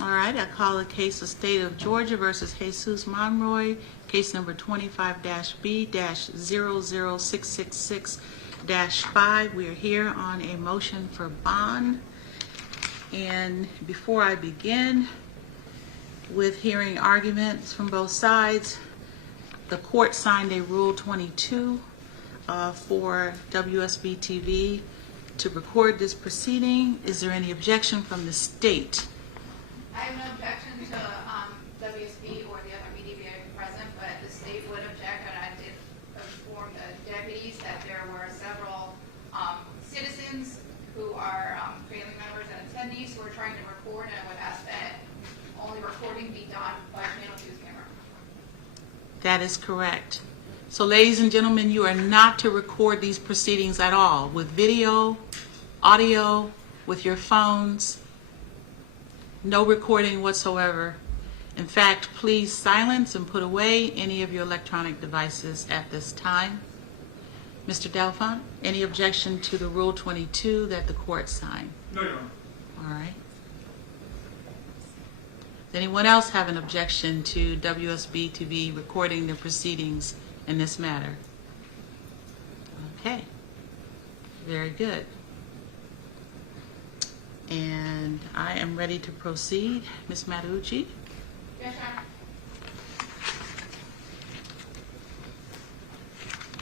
All right, I call the case of State of Georgia versus Jesus Monroy, case number 25-B-00666-5. We are here on a motion for bond. And before I begin with hearing arguments from both sides, the court signed a Rule 22 for WSB-TV to record this proceeding. Is there any objection from the state? I have no objection to WSB or the other media being present, but the state would object, and I did inform the deputies that there were several citizens who are family members and attendees who are trying to record, and I would ask that only recording be done by Channel 2's camera. That is correct. So ladies and gentlemen, you are not to record these proceedings at all with video, audio, with your phones. No recording whatsoever. In fact, please silence and put away any of your electronic devices at this time. Mr. Delphont, any objection to the Rule 22 that the court signed? No, Your Honor. All right. Does anyone else have an objection to WSB-TV recording the proceedings in this matter? Okay. Very good. And I am ready to proceed. Ms. Matucci? Yes, Your Honor.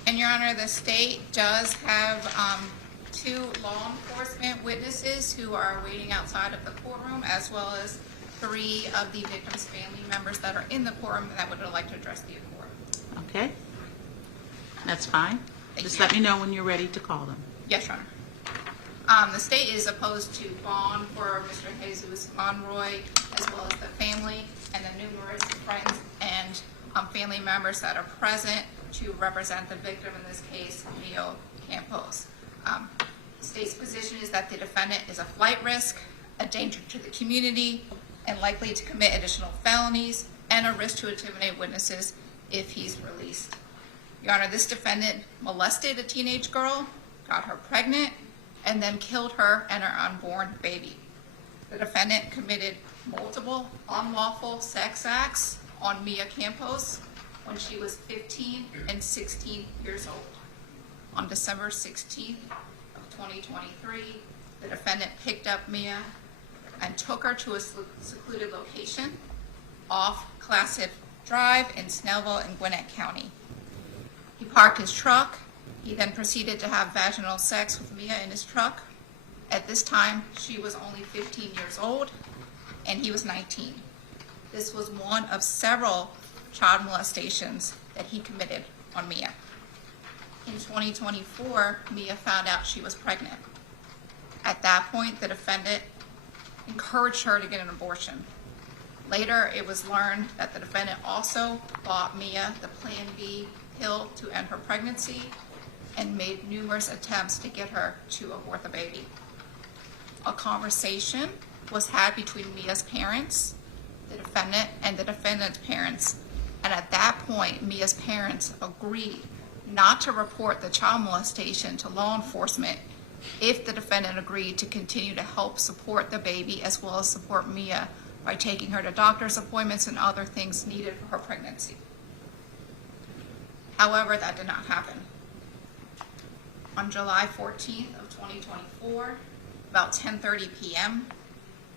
And Your Honor, the state does have 2 law enforcement witnesses who are waiting outside of the courtroom, as well as 3 of the victim's family members that are in the courtroom that would like to address the court. Okay. That's fine. Just let me know when you're ready to call them. Yes, Your Honor. The state is opposed to bond for Mr. Jesus Monroy, as well as the family and the numerous friends and family members that are present to represent the victim in this case, Mia Campos. The state's position is that the defendant is a flight risk, a danger to the community, and likely to commit additional felonies, and a risk to intimidate witnesses if he's released. Your Honor, this defendant molested a teenage girl, got her pregnant, and then killed her and her unborn baby. The defendant committed multiple unlawful sex acts on Mia Campos when she was 15 and 16 years old. On December 16th of 2023, the defendant picked up Mia and took her to a secluded location off Classic Drive in Snellville in Gwinnett County. He parked his truck. He then proceeded to have vaginal sex with Mia in his truck. At this time, she was only 15 years old, and he was 19. This was one of several child molestations that he committed on Mia. In 2024, Mia found out she was pregnant. At that point, the defendant encouraged her to get an abortion. Later, it was learned that the defendant also bought Mia the Plan B pill to end her pregnancy and made numerous attempts to get her to abort the baby. A conversation was had between Mia's parents, the defendant, and the defendant's parents, and at that point, Mia's parents agreed not to report the child molestation to law enforcement if the defendant agreed to continue to help support the baby as well as support Mia by taking her to doctor's appointments and other things needed for her pregnancy. However, that did not happen. On July 14th of 2024, about 10:30 p.m.,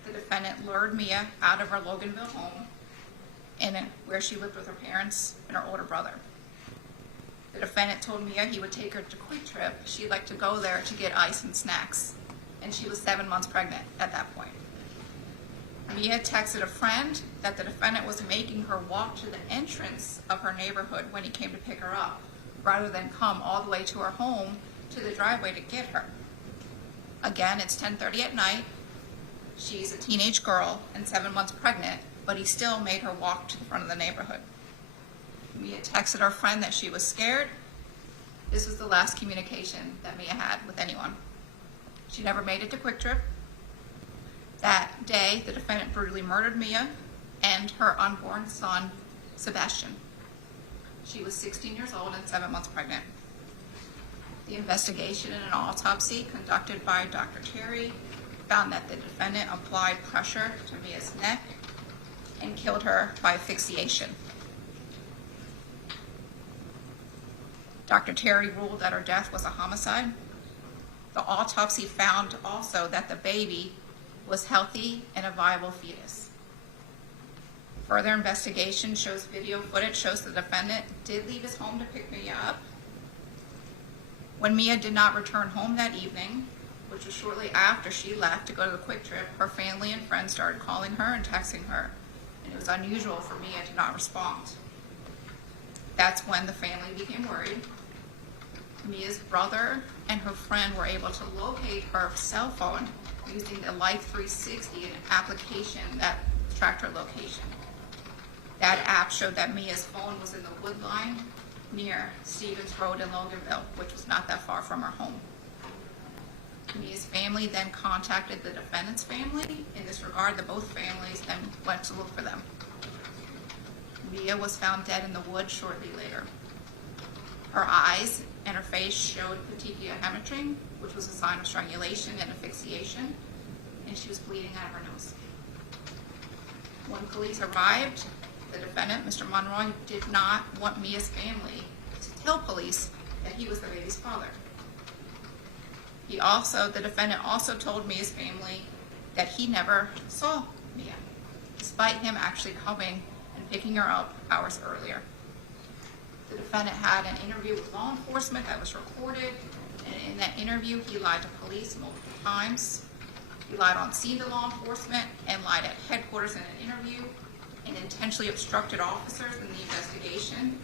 the defendant lured Mia out of her Loganville home where she lived with her parents and her older brother. The defendant told Mia he would take her to Quick Trip. She'd like to go there to get ice and snacks, and she was 7 months pregnant at that point. Mia texted a friend that the defendant was making her walk to the entrance of her neighborhood when he came to pick her up, rather than come all the way to her home to the driveway to get her. Again, it's 10:30 at night. She's a teenage girl and 7 months pregnant, but he still made her walk to the front of the neighborhood. Mia texted her friend that she was scared. This was the last communication that Mia had with anyone. She never made it to Quick Trip. That day, the defendant brutally murdered Mia and her unborn son, Sebastian. She was 16 years old and 7 months pregnant. The investigation and an autopsy conducted by Dr. Terry found that the defendant applied pressure to Mia's neck and killed her by asphyxiation. Dr. Terry ruled that her death was a homicide. The autopsy found also that the baby was healthy and a viable fetus. Further investigation shows video footage shows the defendant did leave his home to pick Mia up. When Mia did not return home that evening, which was shortly after she left to go to the Quick Trip, her family and friends started calling her and texting her, and it was unusual for Mia to not respond. That's when the family became worried. Mia's brother and her friend were able to locate her cell phone using the Life 360, an application that tracked her location. That app showed that Mia's phone was in the wood line near Stevens Road in Loganville, which was not that far from her home. Mia's family then contacted the defendant's family. In this regard, both families then went to look for them. Mia was found dead in the woods shortly later. Her eyes and her face showed petechial hemorrhaging, which was a sign of strangulation and asphyxiation, and she was bleeding out of her nose. When police arrived, the defendant, Mr. Monroy, did not want Mia's family to tell police that he was the baby's father. The defendant also told Mia's family that he never saw Mia, despite him actually coming and picking her up hours earlier. The defendant had an interview with law enforcement that was recorded, and in that interview, he lied to police multiple times. He lied on scene to law enforcement and lied at headquarters in an interview, and intentionally obstructed officers in the investigation,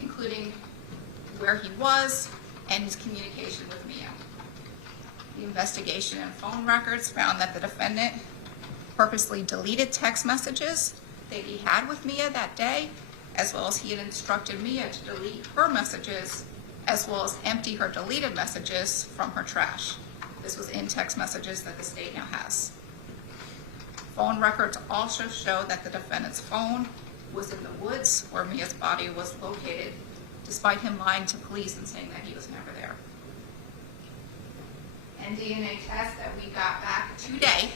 including where he was and his communication with Mia. The investigation and phone records found that the defendant purposely deleted text messages that he had with Mia that day, as well as he had instructed Mia to delete her messages, as well as empty her deleted messages from her trash. This was in text messages that the state now has. Phone records also show that the defendant's phone was in the woods where Mia's body was located, despite him lying to police and saying that he was never there. And DNA tests that we got back today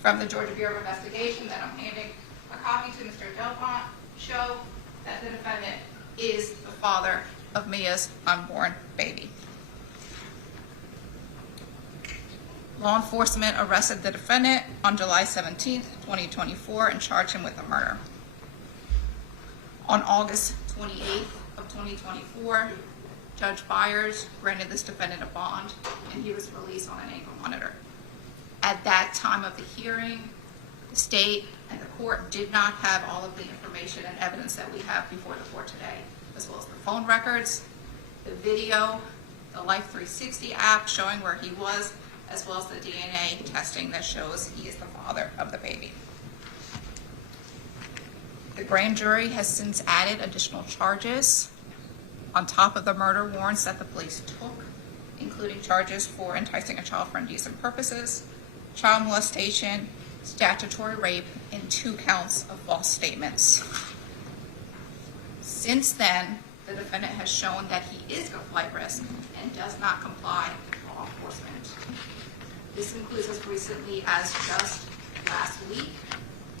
from the Georgia Bureau of Investigation that I'm handing a copy to Mr. Delpont show that the defendant is the father of Mia's unborn baby. Law enforcement arrested the defendant on July 17, 2024, and charged him with a murder. On August 28th of 2024, Judge Byers granted this defendant a bond, and he was released on an ankle monitor. At that time of the hearing, the state and the court did not have all of the information and evidence that we have before the court today, as well as the phone records, the video, the Life 360 app showing where he was, as well as the DNA testing that shows he is the father of the baby. The grand jury has since added additional charges on top of the murder warrants that the police took, including charges for enticing a child for indecent purposes, child molestation, statutory rape, and 2 counts of false statements. Since then, the defendant has shown that he is a flight risk and does not comply with law enforcement. This includes as recently as just last week,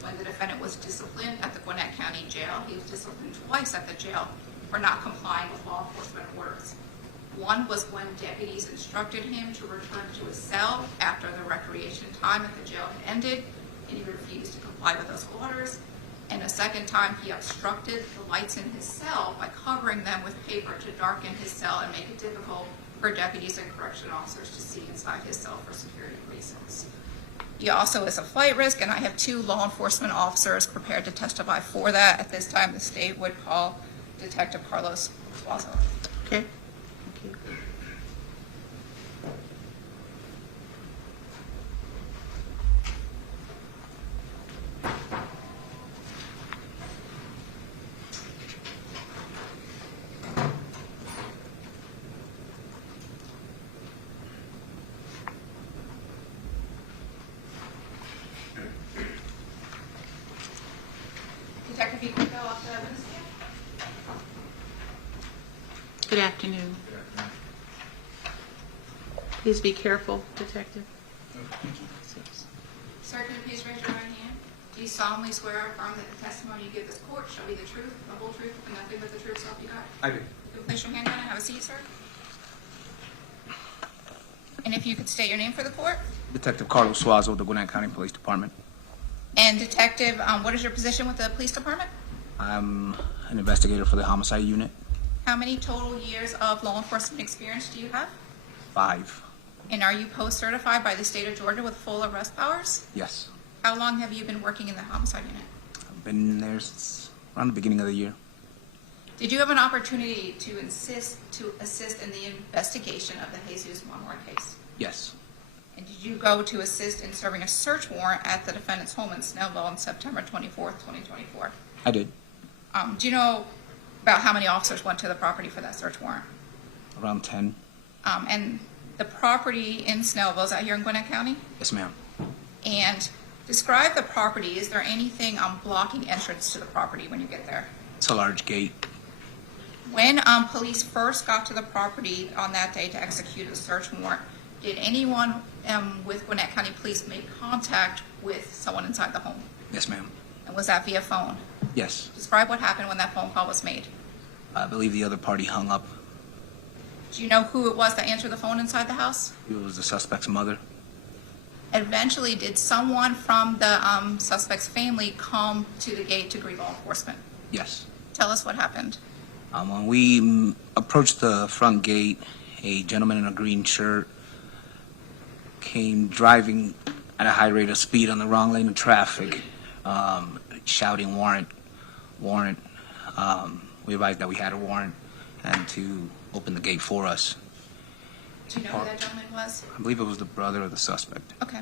when the defendant was disciplined at the Gwinnett County Jail. He was disciplined twice at the jail for not complying with law enforcement orders. One was when deputies instructed him to return to his cell after the recreation time at the jail had ended, and he refused to comply with those orders. And a second time, he obstructed the lights in his cell by covering them with paper to darken his cell and make it difficult for deputies and correction officers to see inside his cell for security reasons. He also is a flight risk, and I have 2 law enforcement officers prepared to testify for that. At this time, the state would call Detective Carlos Suazo. Okay. Thank you. Detective Pico off the witness stand. Good afternoon. Please be careful, Detective. Sir, can you please raise your right hand? Do you solemnly swear or affirm that the testimony you give this court shall be the truth, the whole truth, and nothing but the truth, so help you God? I do. You place your hand down and have a seat, sir. And if you could state your name for the court. Detective Carlos Suazo of the Gwinnett County Police Department. And Detective, what is your position with the police department? I'm an investigator for the homicide unit. How many total years of law enforcement experience do you have? 5. And are you post-certified by the state of Georgia with full arrest powers? Yes. How long have you been working in the homicide unit? I've been there since around the beginning of the year. Did you have an opportunity to assist in the investigation of the Jesus Monroy case? Yes. And did you go to assist in serving a search warrant at the defendant's home in Snellville on September 24th, 2024? I did. Do you know about how many officers went to the property for that search warrant? Around 10. And the property in Snellville, is that here in Gwinnett County? Yes, ma'am. And describe the property. Is there anything blocking entrance to the property when you get there? It's a large gate. When police first got to the property on that day to execute the search warrant, did anyone with Gwinnett County Police make contact with someone inside the home? Yes, ma'am. And was that via phone? Yes. Describe what happened when that phone call was made. I believe the other party hung up. Do you know who it was that answered the phone inside the house? It was the suspect's mother. Eventually, did someone from the suspect's family come to the gate to greet law enforcement? Yes. Tell us what happened. When we approached the front gate, a gentleman in a green shirt came driving at a high rate of speed on the wrong lane of traffic, shouting warrant, warrant. We advised that we had a warrant and to open the gate for us. Do you know who that gentleman was? I believe it was the brother of the suspect. Okay.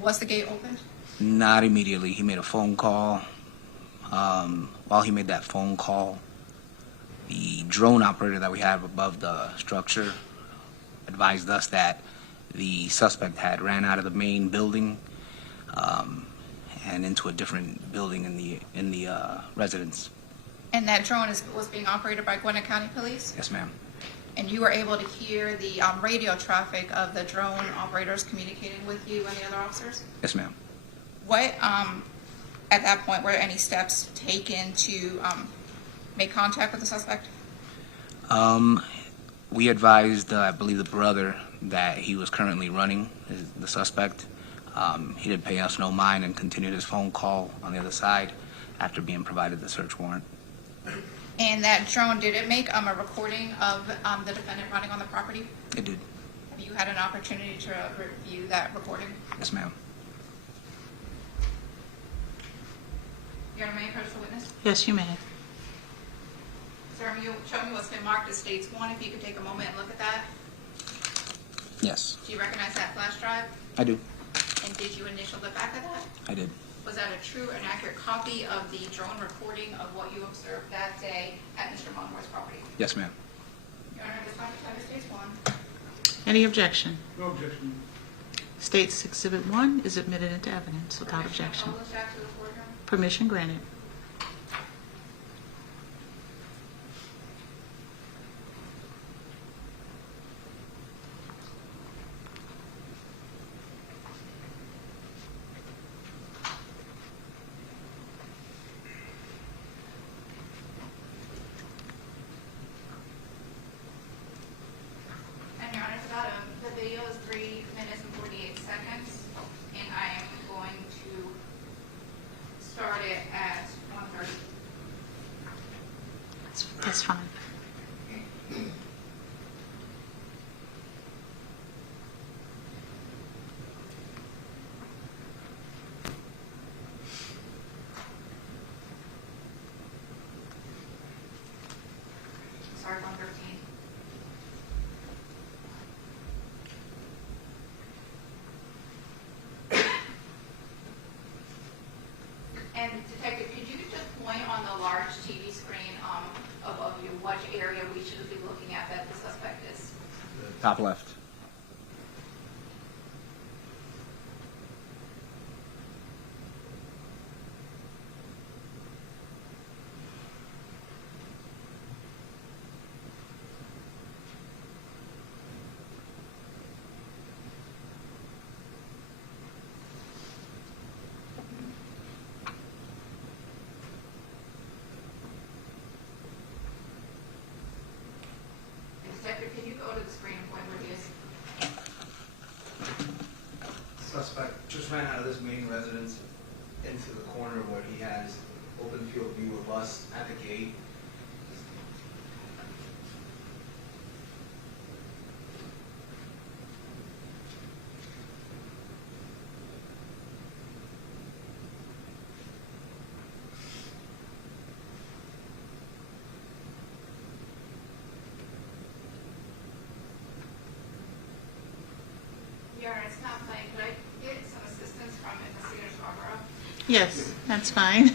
Was the gate opened? Not immediately. He made a phone call. While he made that phone call, the drone operator that we have above the structure advised us that the suspect had ran out of the main building and into a different building in the residence. And that drone was being operated by Gwinnett County Police? Yes, ma'am. And you were able to hear the radio traffic of the drone operators communicating with you and the other officers? Yes, ma'am. What, at that point, were any steps taken to make contact with the suspect? We advised, I believe, the brother that he was currently running, the suspect. He didn't pay us no mind and continued his phone call on the other side after being provided the search warrant. And that drone, did it make a recording of the defendant running on the property? It did. Have you had an opportunity to review that recording? Yes, ma'am. Your Honor, may I approach the witness? Yes, you may. Sir, you show me what's been marked as States 1. If you could take a moment and look at that. Yes, Do you recognize that flash drive? I do. And did you initial the back of that? I did. Was that a true and accurate copy of the drone recording of what you observed that day at Mr. Monroy's property? Yes, ma'am. Your Honor, this flash drive is States 1. Any objection? No objection. State's Exhibit 1 is admitted into evidence without objection. Publish that to the courtroom. Permission granted. And Your Honor, the video is 3 minutes and 48 seconds, and I am going to start it at 1:30. That's fine. Sorry, 1:13. And Detective, could you just point on the large TV screen above you what area we should be looking at that the suspect is? Top left. suspect just ran out of this main residence into the corner where he has open field view of us at the gate. Your Honor, it's not playing. Could I get some assistance from Investigator Scarborough? Yes, that's fine.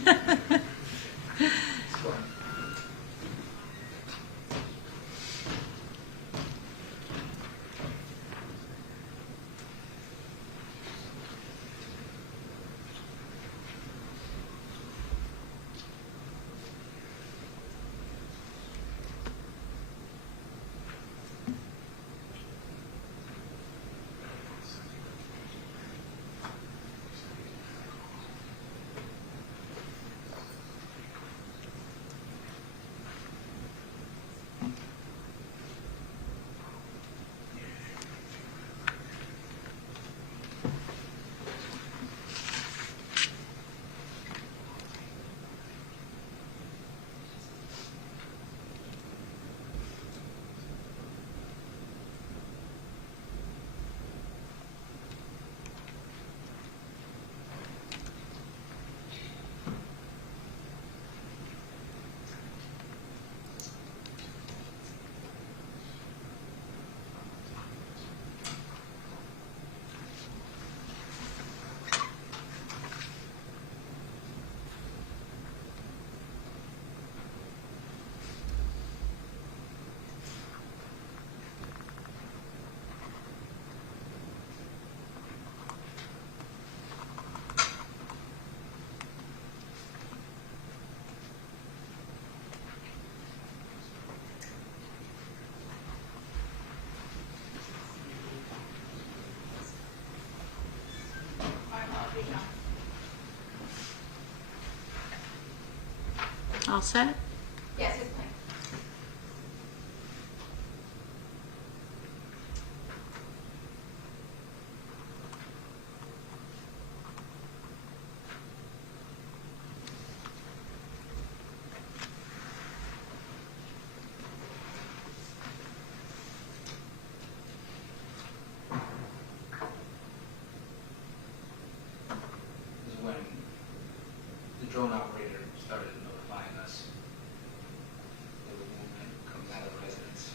All set? Yes, it's playing. This is when the drone operator started notifying us there was movement coming out of the residence.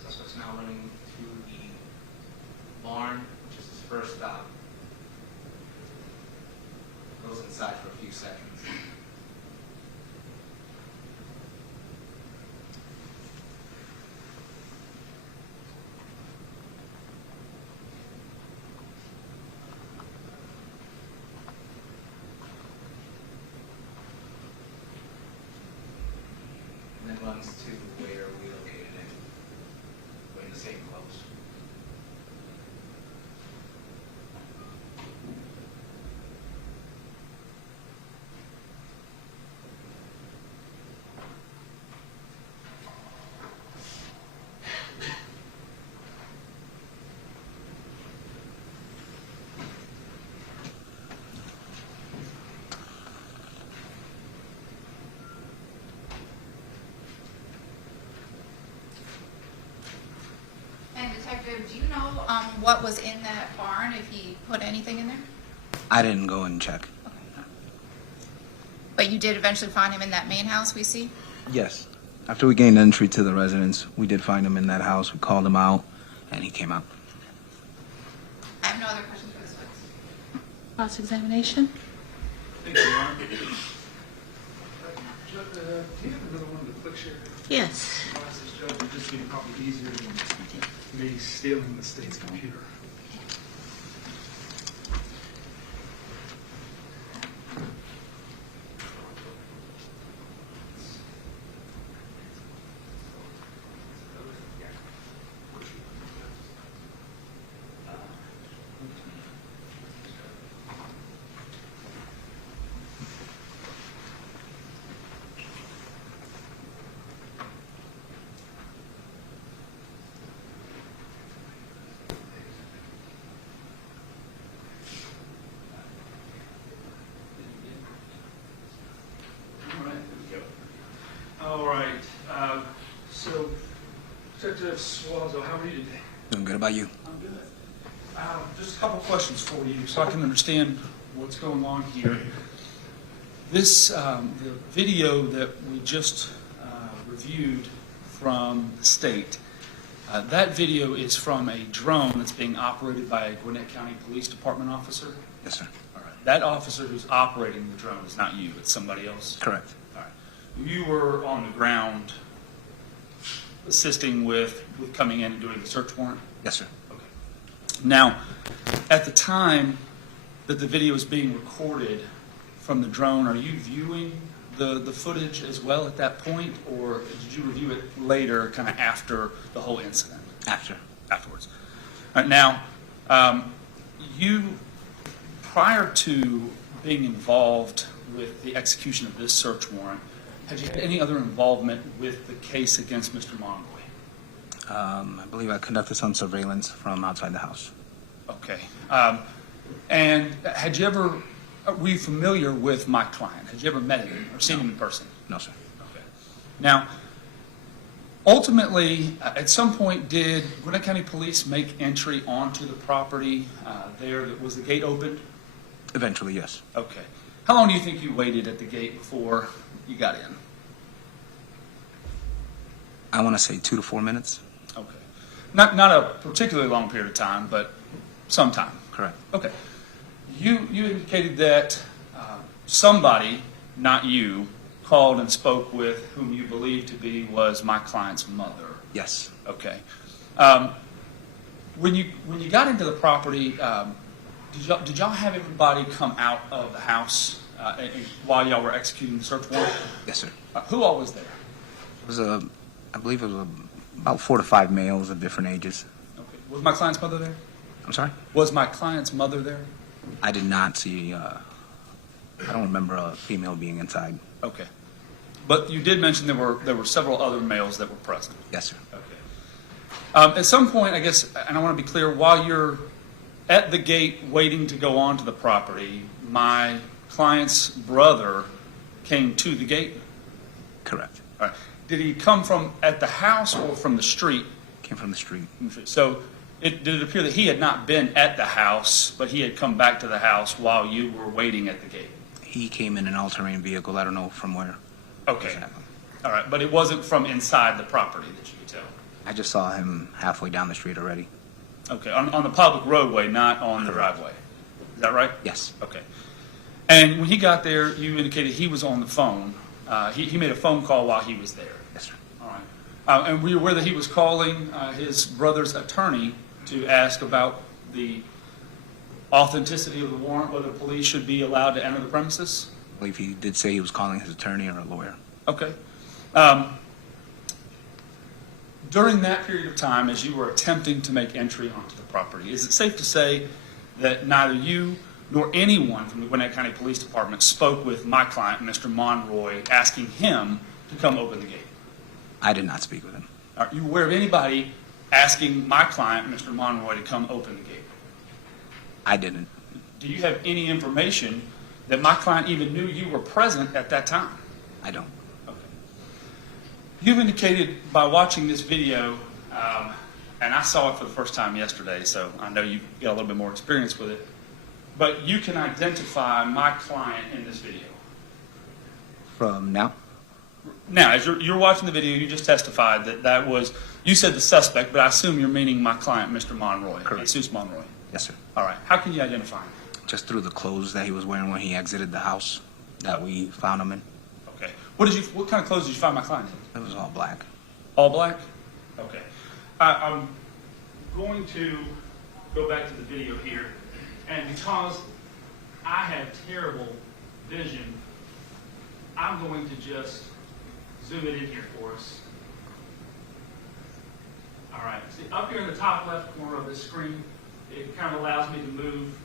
Suspect's now running to the barn, which is his first stop. Goes inside for a few seconds. And then runs to where we located him, wearing the same clothes. And Detective, do you know what was in that barn, if he put anything in there? I didn't go and check. Okay. But you did eventually find him in that main house we see? Yes. After we gained entry to the residence, we did find him in that house. We called him out, and he came out. I have no other questions for this witness. Cross-examination? Do you have another one of the click share Yes. devices, Judge? It'd just be probably easier than me stealing the state's computer. All right. So, Detective Suazo, how are you today? Doing good about you? I'm good. Just a couple questions for you so I can understand what's going on here. This, the video that we just reviewed from the state, that video is from a drone that's being operated by a Gwinnett County Police Department officer. Yes, sir. All right. That officer who's operating the drone is not you, it's somebody else? Correct. All right. You were on the ground assisting with coming in and doing the search warrant? Yes, sir. Okay. Now, at the time that the video is being recorded from the drone, are you viewing the footage as well at that point, or did you review it later, kind of after the whole incident? Afterwards. All right, now, you, prior to being involved with the execution of this search warrant, had you had any other involvement with the case against Mr. Monroy? I believe I conducted some surveillance from outside the house. Okay. And had you ever, were you familiar with my client? Had you ever met him or seen him in person? No, sir. Okay. Now, ultimately, at some point, did Gwinnett County Police make entry onto the property there? Was the gate opened? Eventually, yes. Okay. How long do you think you waited at the gate before you got in? I want to say 2 to 4 minutes. Okay. Not a particularly long period of time, but some time. Correct. Okay. You indicated that somebody, not you, called and spoke with whom you believed to be was my client's mother. Yes. Okay. When you got into the property, did y'all have everybody come out of the house while y'all were executing the search warrant? Yes, sir. Who all was there? It was I believe it was about 4 to 5 males of different ages. Okay. Was my client's mother there? I'm sorry? Was my client's mother there? I did not see, I don't remember a female being inside. Okay. But you did mention there were several other males that were present. Yes, sir. Okay. At some point, I guess, and I want to be clear, while you're at the gate waiting to go onto the property, my client's brother came to the gate? Correct. All right. Did he come from at the house or from the street? Came from the street. So did it appear that he had not been at the house, but he had come back to the house while you were waiting at the gate? He came in an all-terrain vehicle. I don't know from where. Okay. Exactly. All right. But it wasn't from inside the property that you could tell? I just saw him halfway down the street already. Okay. On the public roadway, not on the Correct. driveway. Is that right? Yes. Okay. And when he got there, you indicated he was on the phone. He made a phone call while he was there. Yes, sir. All right. And were you aware that he was calling his brother's attorney to ask about the authenticity of the warrant, whether police should be allowed to enter the premises? I believe he did say he was calling his attorney or a lawyer. Okay. During that period of time, as you were attempting to make entry onto the property, is it safe to say that neither you nor anyone from the Gwinnett County Police Department spoke with my client, Mr. Monroy, asking him to come open the gate? I did not speak with him. Are you aware of anybody asking my client, Mr. Monroy, to come open the gate? I didn't. Do you have any information that my client even knew you were present at that time? I don't. Okay. You've indicated by watching this video, and I saw it for the first time yesterday, so I know you've got a little bit more experience with it, but you can identify my client in this video. From now? Now, as you're watching the video, you just testified that was, you said the suspect, but I assume you're meaning my client, Mr. Monroy, Correct. Jesus Monroy. Yes, sir. All right. How can you identify him? Just through the clothes that he was wearing when he exited the house that we found him in. Okay. What kind of clothes did you find my client in? It was all black. All black? Okay. I'm going to go back to the video here, and because I have terrible vision, I'm going to just zoom it in here for us. All right. See, up here in the top left corner of this screen, it kind of allows me to move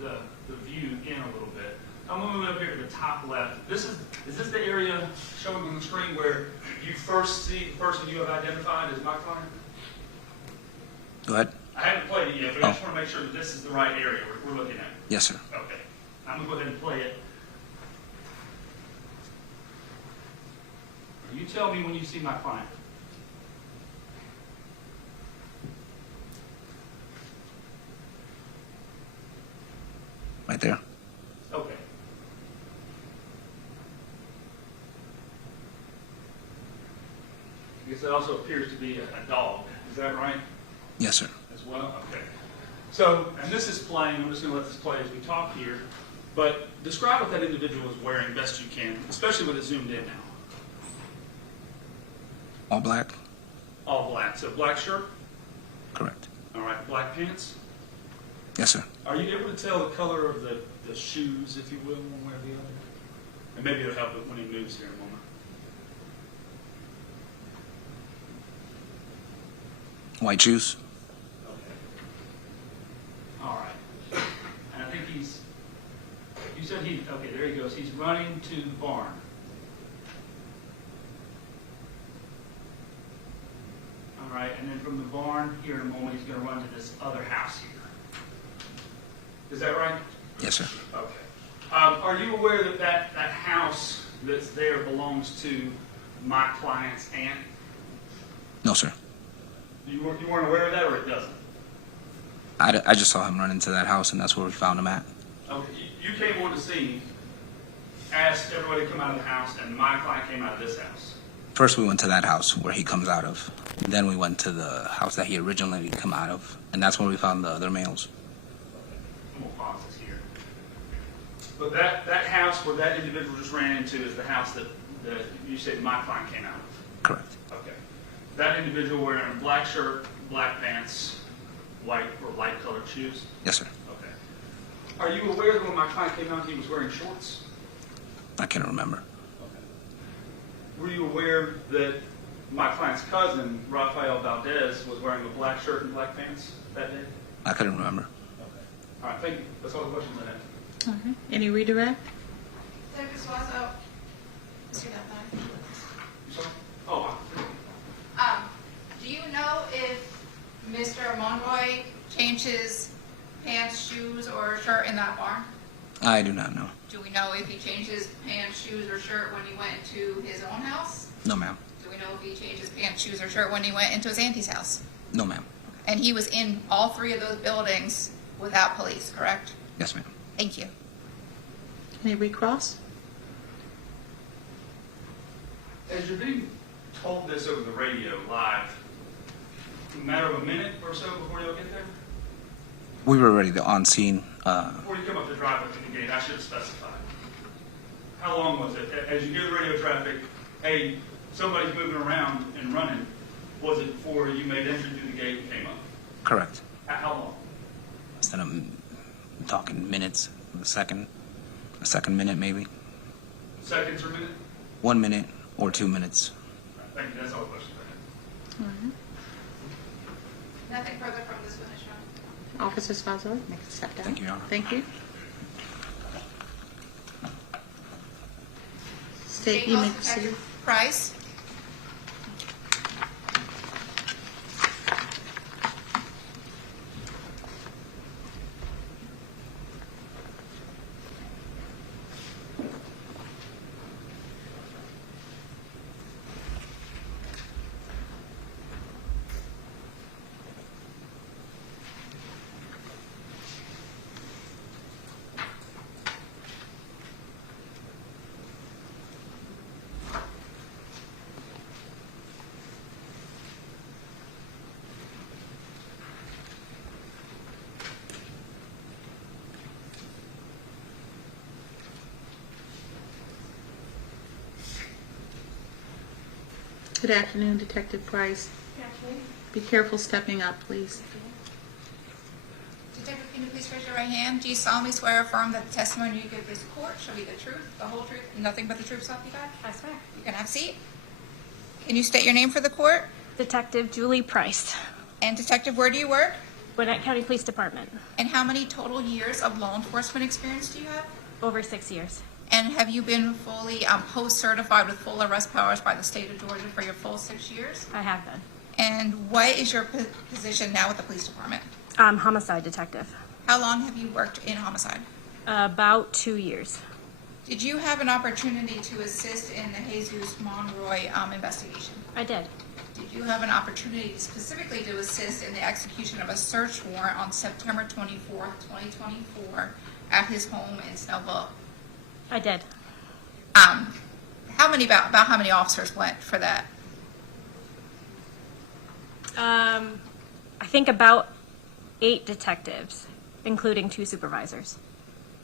the view in a little bit. I'm going to move it up here to the top left. Is this the area showing on the screen where you first see the person you have identified as my client? Go ahead. I haven't played it yet, but I just want to make sure that this is the right area we're looking at. Yes, sir. Okay. I'm going to go ahead and play it. You tell me when you see my client. Right there. Okay. I guess that also appears to be a dog. Is that right? Yes, sir. As well? Okay. So, and this is playing. I'm just going to let this play as we talk here. But describe what that individual is wearing best you can, especially with it zoomed in now. All black? All black. So black shirt? Correct. All right. Black pants? Yes, sir. Are you able to tell the color of the shoes, if you will, one way or the other? And maybe it'll help it when he moves here in a moment. White shoes? Okay. All right. And I think you said okay, there he goes. He's running to the barn. All right, and then from the barn here in a moment, he's going to run to this other house here. Is that right? Yes, sir. Okay. Are you aware that that house that's there belongs to my client's aunt? No, sir. You weren't aware of that, or it doesn't? I just saw him run into that house, and that's where we found him at. Okay. You came on the scene, asked everybody to come out of the house, and my client came out of this house. First, we went to that house where he comes out of. Then we went to the house that he originally come out of, and that's where we found the other males. I'm going to pause this here. But that house where that individual just ran into is the house that you said my client came out of? Correct. Okay. That individual wearing a black shirt, black pants, white or light colored shoes? Yes, sir. Okay. Are you aware that when my client came out, he was wearing shorts? I can't remember. Okay. Were you aware that my client's cousin, Rafael Valdez, was wearing a black shirt and black pants that day? I couldn't remember. Okay. All right, thank you. That's all the questions I have. All right. Any redirect? Detective Suazo, Mr. Delphi. You saw? Oh, Do you know if Mr. Monroy changed his pants, shoes, or shirt in that barn? I do not know. Do we know if he changed his pants, shoes, or shirt when he went into his own house? No, ma'am. Do we know if he changed his pants, shoes, or shirt when he went into his auntie's house? No, ma'am. And he was in all three of those buildings without police, correct? Yes, ma'am. Thank you. Any recross? as you're being told this over the radio live, a matter of a minute or so before you'll get there? We were already on scene. Before you come up the driveway to the gate, I should have specified. How long was it? As you hear the radio traffic, hey, somebody's moving around and running, was it before you made entry through the gate and came up? Correct. How long? Instead of talking minutes, a second minute maybe. Seconds or minute? 1 minute or 2 minutes. Thank you. That's all the questions I have. All right. Nothing further from this witness, Your Honor. Officer Spazoli, make a step down. Thank you, Your Honor. Thank you. State, you may proceed. Detective Price. Good afternoon, Detective Price. Good afternoon. Be careful stepping up, please. Detective, can you please raise your right hand? Do you solemnly swear or affirm that the testimony you give this court shall be the truth, the whole truth, and nothing but the truth, so help you God? I swear. You can have a seat. Can you state your name for the court? Detective Julie Price, And Detective, where do you work? Gwinnett County Police Department. And how many total years of law enforcement experience do you have? Over 6 years. And have you been fully post-certified with full arrest powers by the state of Georgia for your full 6 years? I have been. And what is your position now with the police department? Homicide detective. How long have you worked in homicide? About 2 years. Did you have an opportunity to assist in the Jesus Monroy investigation? I did. Did you have an opportunity specifically to assist in the execution of a search warrant on September 24th, 2024 at his home in Snellville? I did. About how many officers went for that? I think about 8 detectives, including 2 supervisors.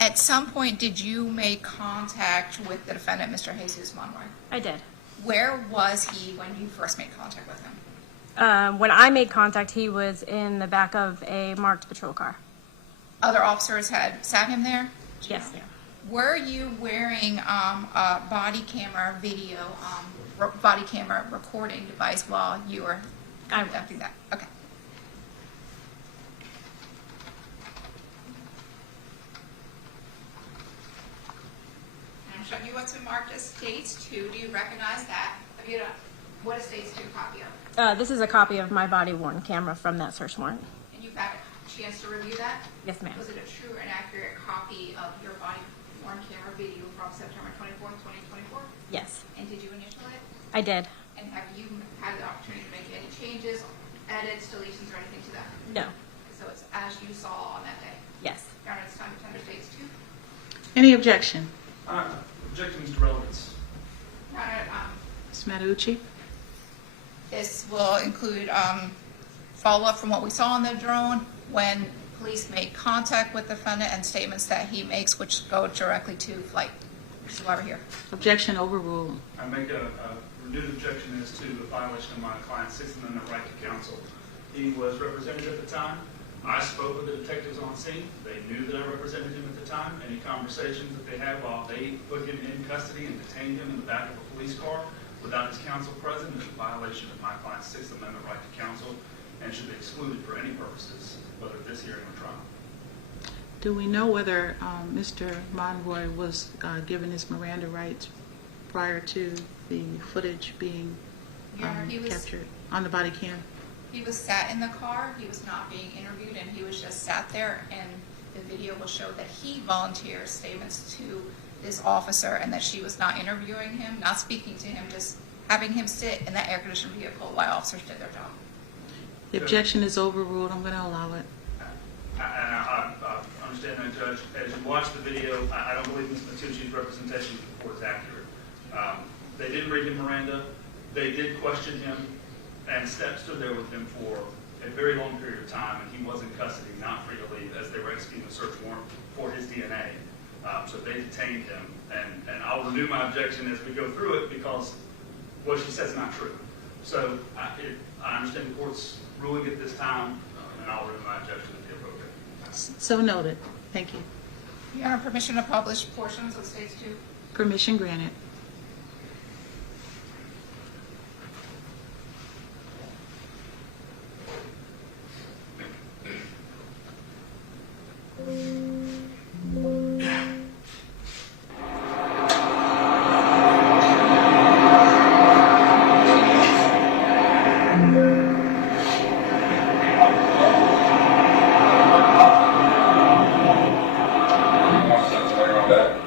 At some point, did you make contact with the defendant, Mr. Jesus Monroy? I did. Where was he when you first made contact with him? When I made contact, he was in the back of a marked patrol car. Other officers had sat him there? Yes, ma'am. Were you wearing a body camera body camera recording device while you were conducting that? Okay. I'm showing you what's been marked as States 2. Do you recognize that? What is States 2 copy of? This is a copy of my body-worn camera from that search warrant. And you've had a chance to review that? Yes, ma'am. Was it a true and accurate copy of your body-worn camera video from September 24th, 2024? Yes, And did you initial it? I did. And have you had the opportunity to make any changes, edits, deletions, or anything to that? No. So it's as you saw on that day? Yes. Your Honor, it's time to tender States 2. Any objection? Objecting to relevance. Your Honor, Ms. Matanucci? this will include follow-up from what we saw on the drone when police made contact with the defendant and statements that he makes which go directly to flight, which is why we're here. Objection overruled. I make a renewed objection as to the violation of my client's Sixth Amendment right to counsel. He was represented at the time. I spoke with the detectives on scene. They knew that I represented him at the time. Any conversations that they had while they put him in custody and detained him in the back of a police car without his counsel present is a violation of my client's Sixth Amendment right to counsel and should be excluded for any purposes, whether this hearing or trial. Do we know whether Mr. Monroy was given his Miranda rights prior to the footage being Your Honor, he was- captured on the body cam? He was sat in the car, he was not being interviewed, and he was just sat there, and the video will show that he volunteered statements to this officer and that she was not interviewing him, not speaking to him, just having him sit in that air-conditioned vehicle while officers did their job. The objection is overruled. I'm going to allow it. I understand that, Judge. As you watch the video, I don't believe Ms. Matucci's representation of the court is accurate. They didn't read him Miranda. They did question him and stood there with him for a very long period of time, and he was in custody, not free to leave, as they were executing a search warrant for his DNA. So they detained him, and I'll renew my objection as we go through it because what she says is not true. So I understand the court's ruling at this time, and I'll renew my objection at the appropriate time. So noted. Thank you. Your Honor, permission to publish portions of States 2? Permission granted. Something like that.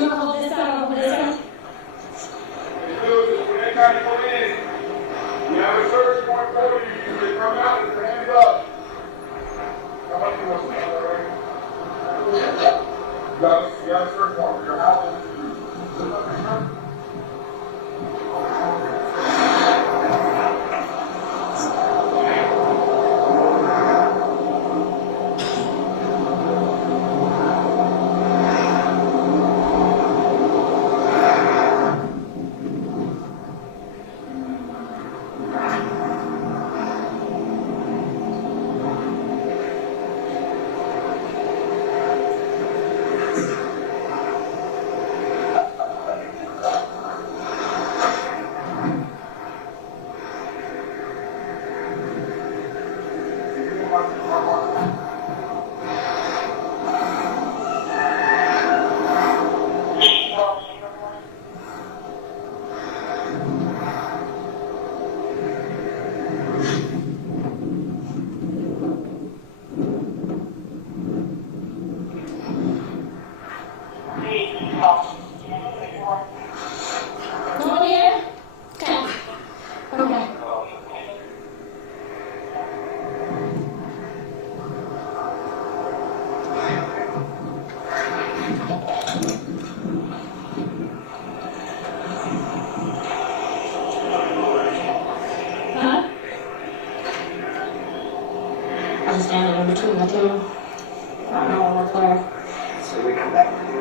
You want to hold this down? Hold this down? When they try to come in, you have a search warrant for you. You can come out with your hands up. How much you want to say, all right? You have a search warrant for your house. Go here. Okay. Okay. Huh? I was standing in between the two. I don't know what's where. So we come back to you.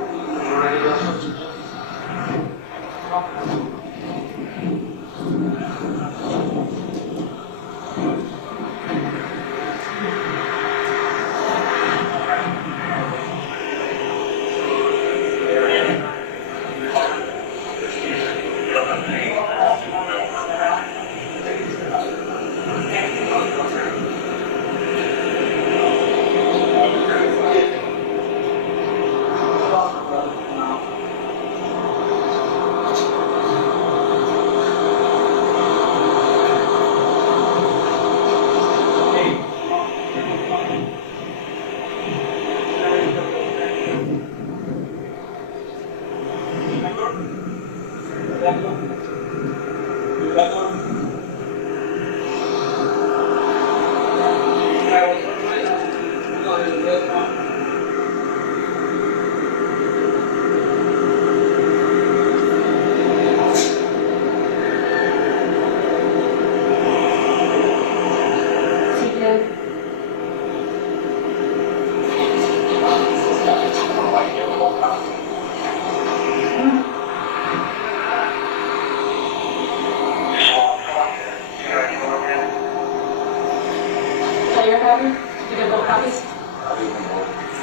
You get both copies?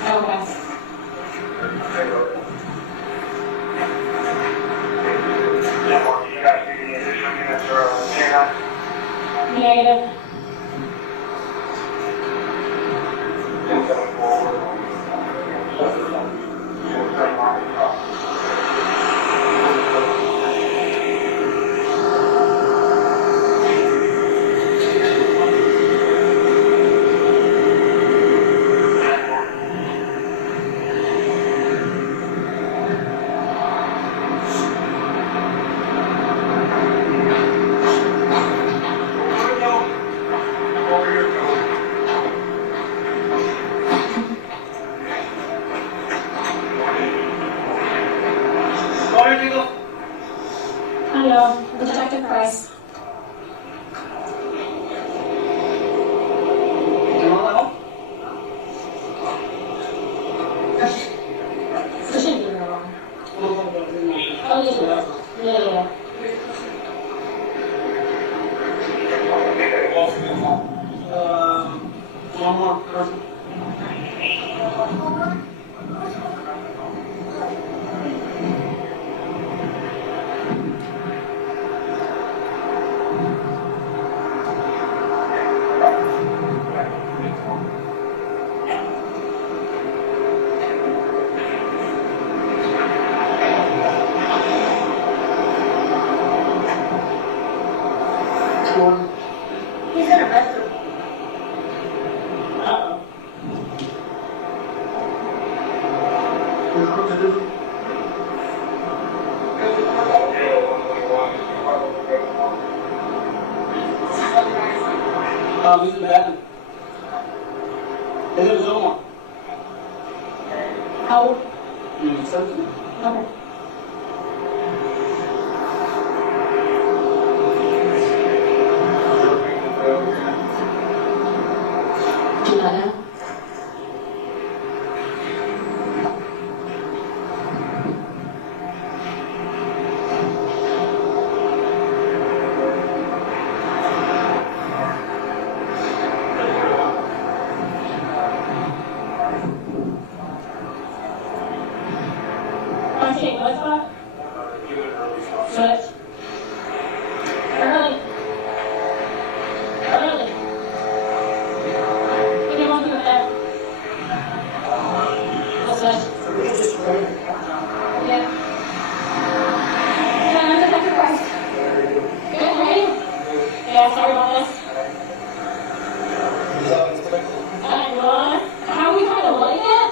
Okay. Negative. Hello, Detective Price. There shouldn't be no wrong. Oh, yeah. One more person. This is Batman. His name is Omar. How old? 17. Okay. Do you not know? Okay, what's up? Switch. Early. Early. What do you want to do with that? What's that? Yeah. Yeah, I'm the Christ. Good, right? Yeah, sorry about this. Well, how we kind of like it,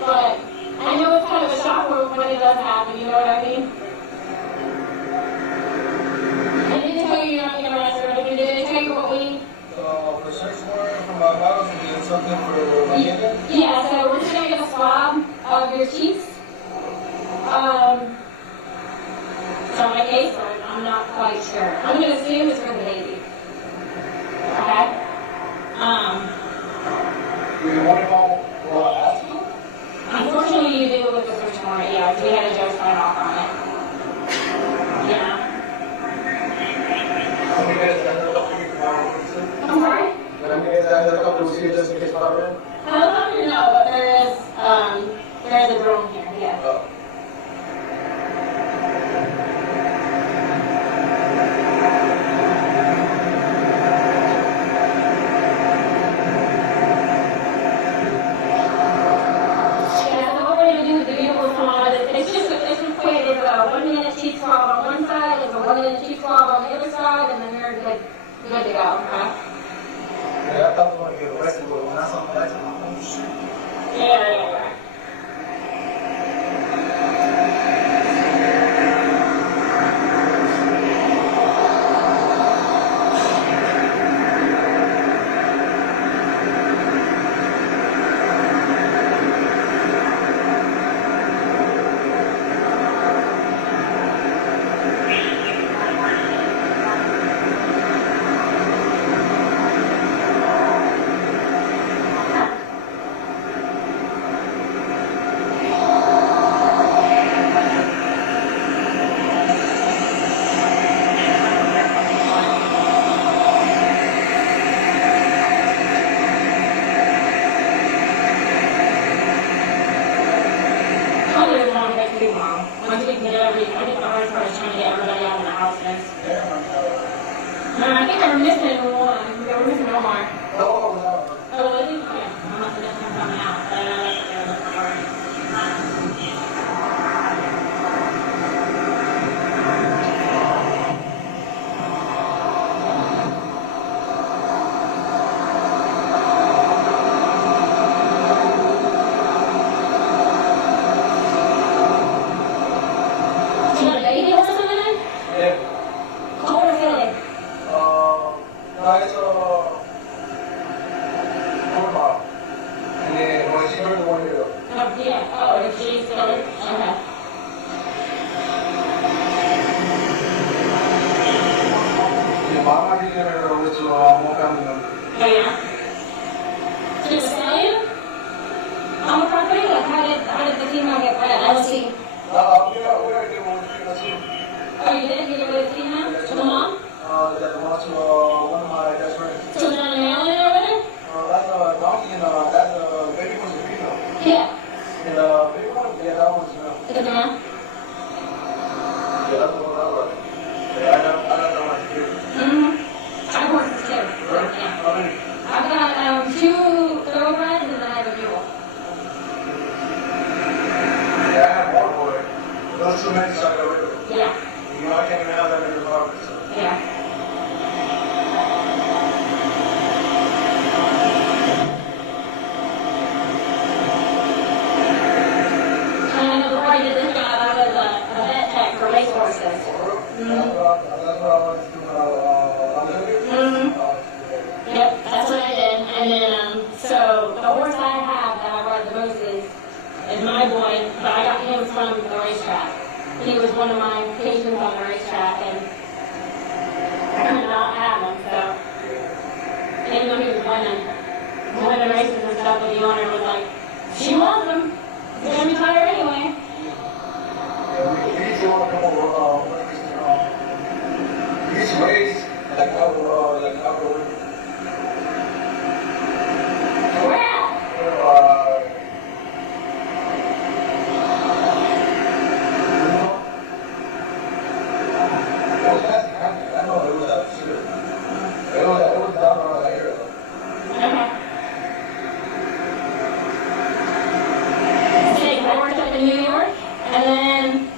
but I know it's kind of a shock when it does happen, you know what I mean? I didn't tell you you're not getting arrested or anything. Did I tell you what we... For search warrant from my house, and then something for my neighbor? Yeah, so we're just going to get a swab of your cheeks. So my case, I'm not quite sure. I'm going to assume it's for the baby. Okay? Do you want to know what I asked you? Unfortunately, you do with the search warrant, yeah. We had a judge sign off on it. Yeah. Let me get a couple of tomorrow. I'm sorry? Let me get a couple of here just in case power in. Helicopter, no, but there is a drone here, yeah. Yeah, so what we're gonna do with the vehicle swab is it's quick. It's a 1 minute cheek swab on one side, it's a 1 minute cheek swab on the other side, and then you're good to go. Okay? Yeah, I thought we were going to get arrested, but when I saw my license, I'm like, oh shit. Yeah. Once we can get everybody, I think the hardest part is trying to get everybody out of the house. I think we're missing one. We're missing Omar. Oh, really? Okay. I'm not the next one coming out. But I know that's what they're looking for. Yep, he was one of my patients on the racetrack, and I could not have him, so even though he was winning races and stuff, but the owner was like, she wants him. He's going to retire anyway. He's raised like our Where at? I know it was upstairs. It was down around here. Okay. I worked up in New York, and then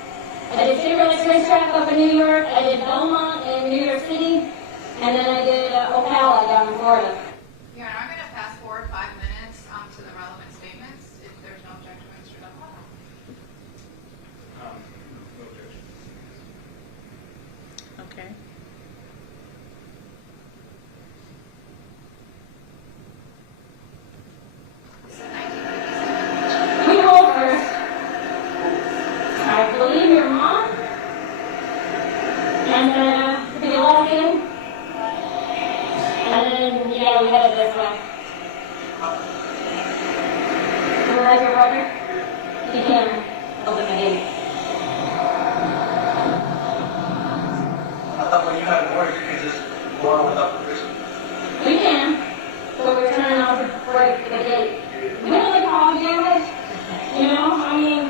I did Silver Lakes Racetrack up in New York, I did Belmont in New York City, and then I did Ocala down in Florida. Your Honor, I'm going to fast forward 5 minutes to the relevant statements, if there's no objection to Mr. Dunlop. No objection. Okay. This is 1957. We hold first. I believe your mom. And the last name. And then, yeah, we had it this way. You like your brother? He can open the gate. I thought when you had work, you could just go on without permission. We can, but we're trying not to break the gate. We don't like all damage, you know? I mean,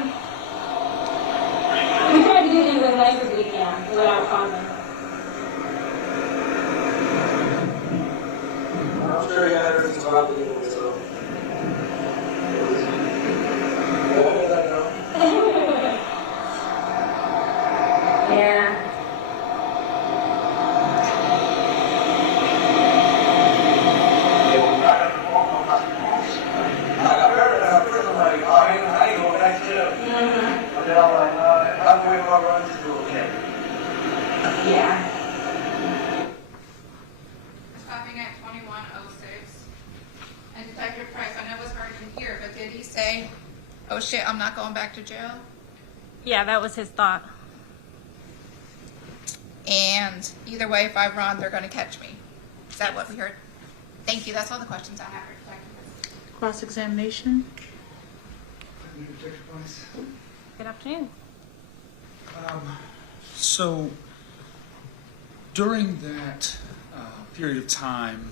we try to do things as nice as we can without causing. I'm sure you had everything around the table, so. Yeah. Yeah. Stopping at 2106. And Detective Price, I know it was hard to hear, but did he say, oh shit, I'm not going back to jail? Yeah, that was his thought. And either way, if I run, they're going to catch me. Is that what we heard? Thank you. That's all the questions I have for Detective Price. Cross-examination. Good afternoon. So, during that period of time,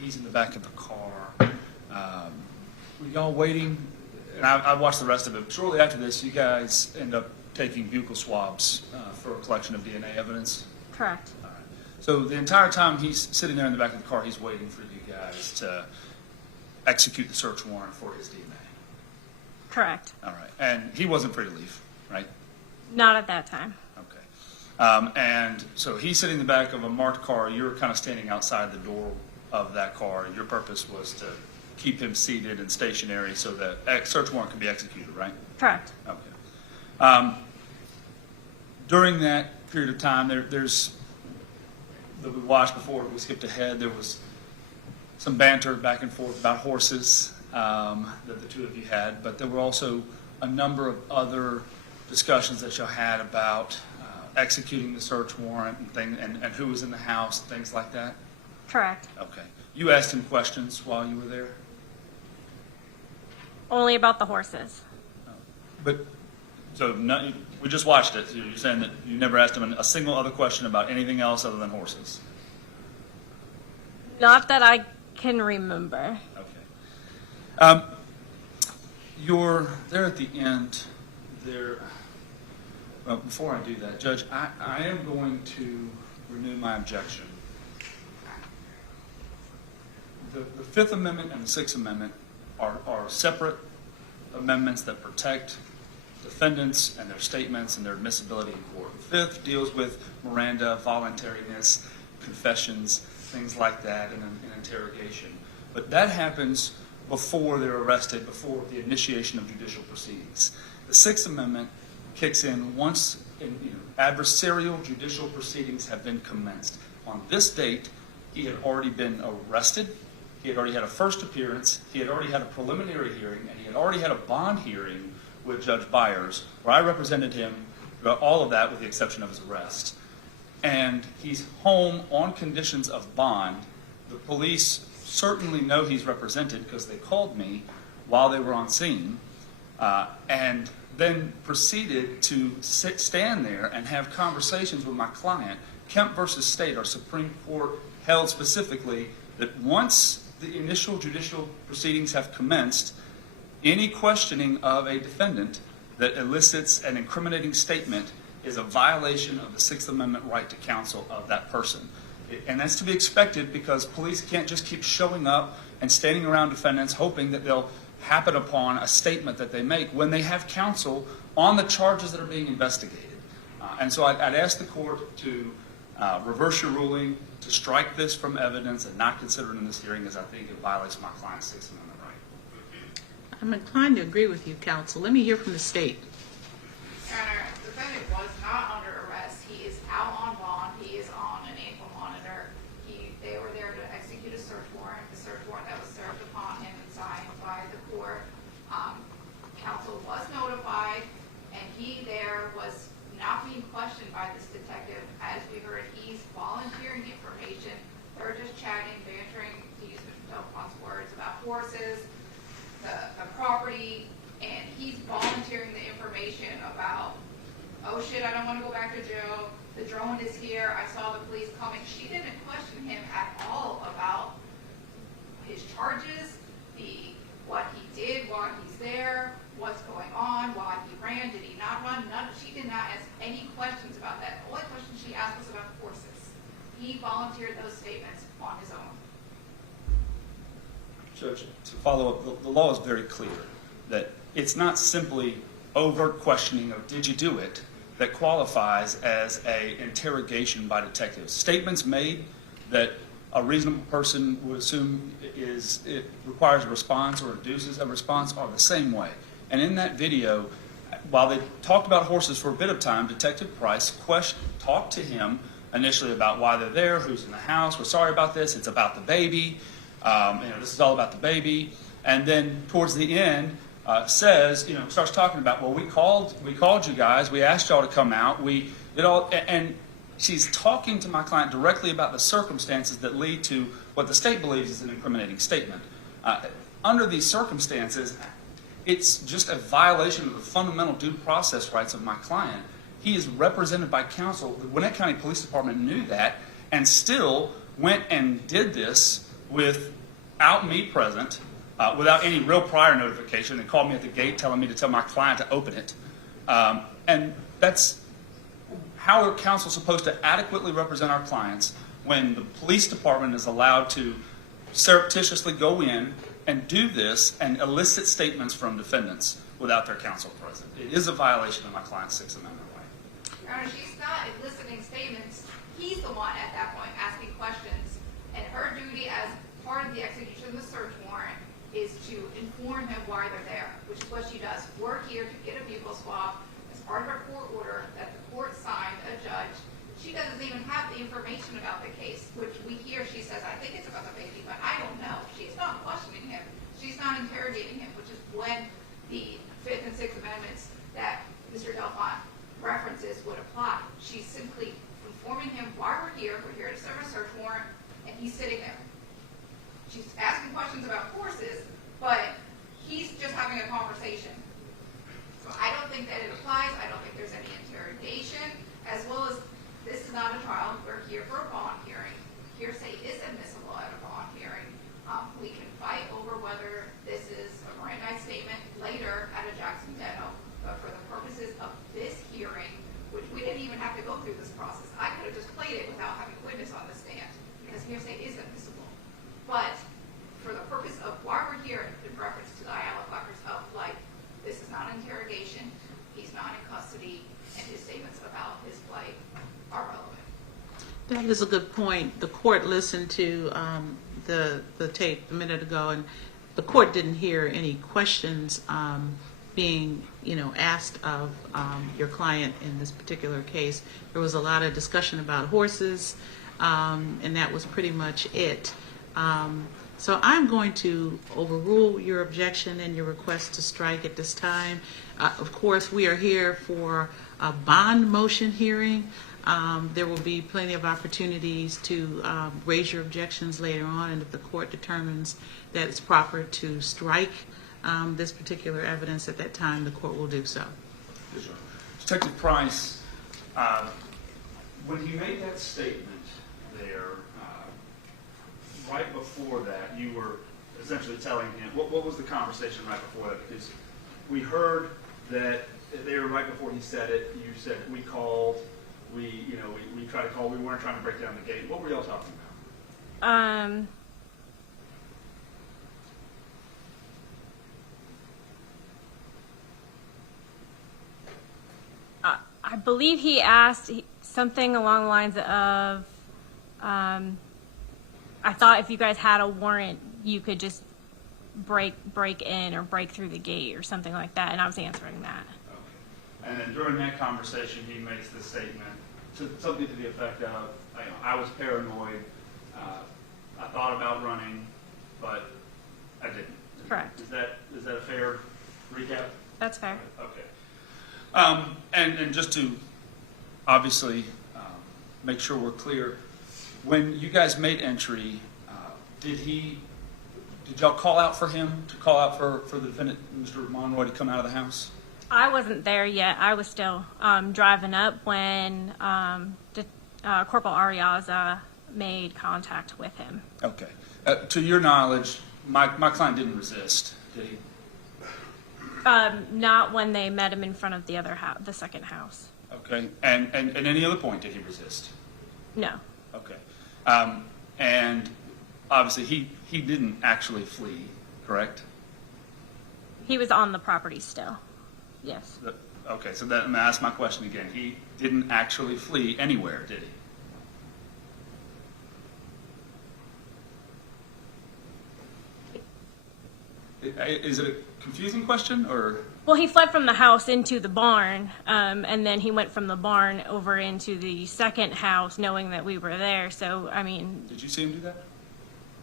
he's in the back of the car. Were y'all waiting? And I watched the rest of it. Shortly after this, you guys end up taking buccal swabs for a collection of DNA evidence. Correct. All right. So the entire time he's sitting there in the back of the car, he's waiting for you guys to execute the search warrant for his DNA. Correct. All right. And he wasn't free to leave, right? Not at that time. Okay. And so he's sitting in the back of a marked car. You're kind of standing outside the door of that car. Your purpose was to keep him seated and stationary so that a search warrant could be executed, right? Correct. Okay. During that period of time, there's that we watched before we skipped ahead. There was some banter back and forth about horses that the two of you had, but there were also a number of other discussions that y'all had about executing the search warrant and who was in the house, things like that. Correct. Okay. You asked him questions while you were there, Only about the horses. but so we just watched it. So you're saying that you never asked him a single other question about anything else other than horses. Not that I can remember. Okay. You're there at the end. There. Well, before I do that, Judge, I am going to renew my objection. The Fifth Amendment and the Sixth Amendment are separate amendments that protect defendants and their statements and their admissibility in court. The Fifth deals with Miranda, voluntariness, confessions, things like that in an interrogation. But that happens before they're arrested, before the initiation of judicial proceedings. The Sixth Amendment kicks in once adversarial judicial proceedings have been commenced. On this date, he had already been arrested, he had already had a first appearance, he had already had a preliminary hearing, and he had already had a bond hearing with Judge Byers, where I represented him throughout all of that with the exception of his arrest. And he's home on conditions of bond. The police certainly know he's represented because they called me while they were on scene, and then proceeded to stand there and have conversations with my client. Kemp versus State, our Supreme Court held specifically that once the initial judicial proceedings have commenced, any questioning of a defendant that elicits an incriminating statement is a violation of the Sixth Amendment right to counsel of that person. And that's to be expected because police can't just keep showing up and standing around defendants hoping that they'll happen upon a statement that they make when they have counsel on the charges that are being investigated. And so I'd ask the court to reverse your ruling, to strike this from evidence and not consider it in this hearing, as I think it violates my client's Sixth Amendment right. I'm inclined to agree with you, counsel. Let me hear from the state. Your Honor, the defendant was not under arrest. He is out on bond. He is on an ankle monitor. They were there to execute a search warrant. The search warrant that was served upon him and signed by the court. Counsel was notified, and he there was not being questioned by this detective. As we heard, he's volunteering information. They're just chatting, bantering, to use Mr. Delfonte's words, about horses, the property, and he's volunteering the information about, oh shit, I don't want to go back to jail. The drone is here. I saw the police coming. She didn't question him at all about his charges, what he did while he's there, what's going on, why he ran, did he not run? She did not ask any questions about that. The only question she asked was about horses. He volunteered those statements on his own. Judge, to follow up, the law is very clear that it's not simply overt questioning of did you do it that qualifies as an interrogation by detectives. Statements made that a reasonable person would assume it requires a response or induces a response are the same way. And in that video, while they talked about horses for a bit of time, Detective Price talked to him initially about why they're there, who's in the house, we're sorry about this, it's about the baby, this is all about the baby. And then towards the end, says, starts talking about, well, we called you guys, we asked y'all to come out, we did all, and she's talking to my client directly about the circumstances that lead to what the state believes is an incriminating statement. Under these circumstances, it's just a violation of the fundamental due process rights of my client. He is represented by counsel. The Gwinnett County Police Department knew that and still went and did this without me present, without any real prior notification. They called me at the gate telling me to tell my client to open it. And that's how are counsel supposed to adequately represent our clients when the police department is allowed to surreptitiously go in and do this and elicit statements from defendants without their counsel present? It is a violation of my client's Sixth Amendment right. Your Honor, she's not eliciting statements. He's the one at that point asking questions, and her duty as part of the execution of the search warrant is to inform him why they're there, which is what she does. We're here to get a vehicle swap as part of her court order that the court signed, a judge. She doesn't even have the information about the case, which we hear she says, I think it's about the baby, but I don't know. She's not questioning him. She's not interrogating him, which is when the Fifth and Sixth Amendments that Mr. Delfonte references would apply. She's simply informing him why we're here to serve a search warrant, and he's sitting there. She's asking questions about horses, but he's just having a conversation. So I don't think that it applies. I don't think there's any interrogation, as well as this is not a trial. We're here for a bond hearing. Hearsay is admissible at a bond hearing. We can fight over whether this is a Mirandized statement later at a Jackson Denno, but for the purposes of this hearing, which we didn't even have to go through this process, I could have just played it without having a witness on the stand, because hearsay is admissible. But for the purpose of why we're here, in reference to the Ayala factors of like, this is not an interrogation, he's not in custody, and his statements about his flight are relevant. That is a good point. The court listened to the tape a minute ago, and the court didn't hear any questions being, asked of your client in this particular case. There was a lot of discussion about horses, and that was pretty much it. So I'm going to overrule your objection and your request to strike at this time. Of course, we are here for a bond motion hearing. There will be plenty of opportunities to raise your objections later on, and if the court determines that it's proper to strike this particular evidence at that time, the court will do so. Yes, sir. Detective Price, when he made that statement there, right before that, you were essentially telling him, what was the conversation right before that? Because we heard that there right before he said it, you said, we called, we tried to call, we weren't trying to break down the gate. What were y'all talking about? I believe he asked something along the lines of, I thought if you guys had a warrant, you could just break in or break through the gate or something like that, and I was answering that. Okay. And then during that conversation, he makes this statement, something to the effect of, I was paranoid, I thought about running, but I didn't. Correct. Is that a fair recap? That's fair. Okay. And just to obviously make sure we're clear, when you guys made entry, did y'all call out for him, to call out for the defendant, Mr. Monroy, to come out of the house? I wasn't there yet. I was still driving up when Corporal Ariaza made contact with him. Okay. To your knowledge, my client didn't resist, did he? Not when they met him in front of the other house, the second house. Okay. And at any other point, did he resist? No. Okay. And obviously, he didn't actually flee, correct? He was on the property still. Yes. Okay, so I'm going to ask my question again. He didn't actually flee anywhere, did he? Is it a confusing question, or? Well, he fled from the house into the barn, and then he went from the barn over into the second house, knowing that we were there. So, I mean, Did you see him do that?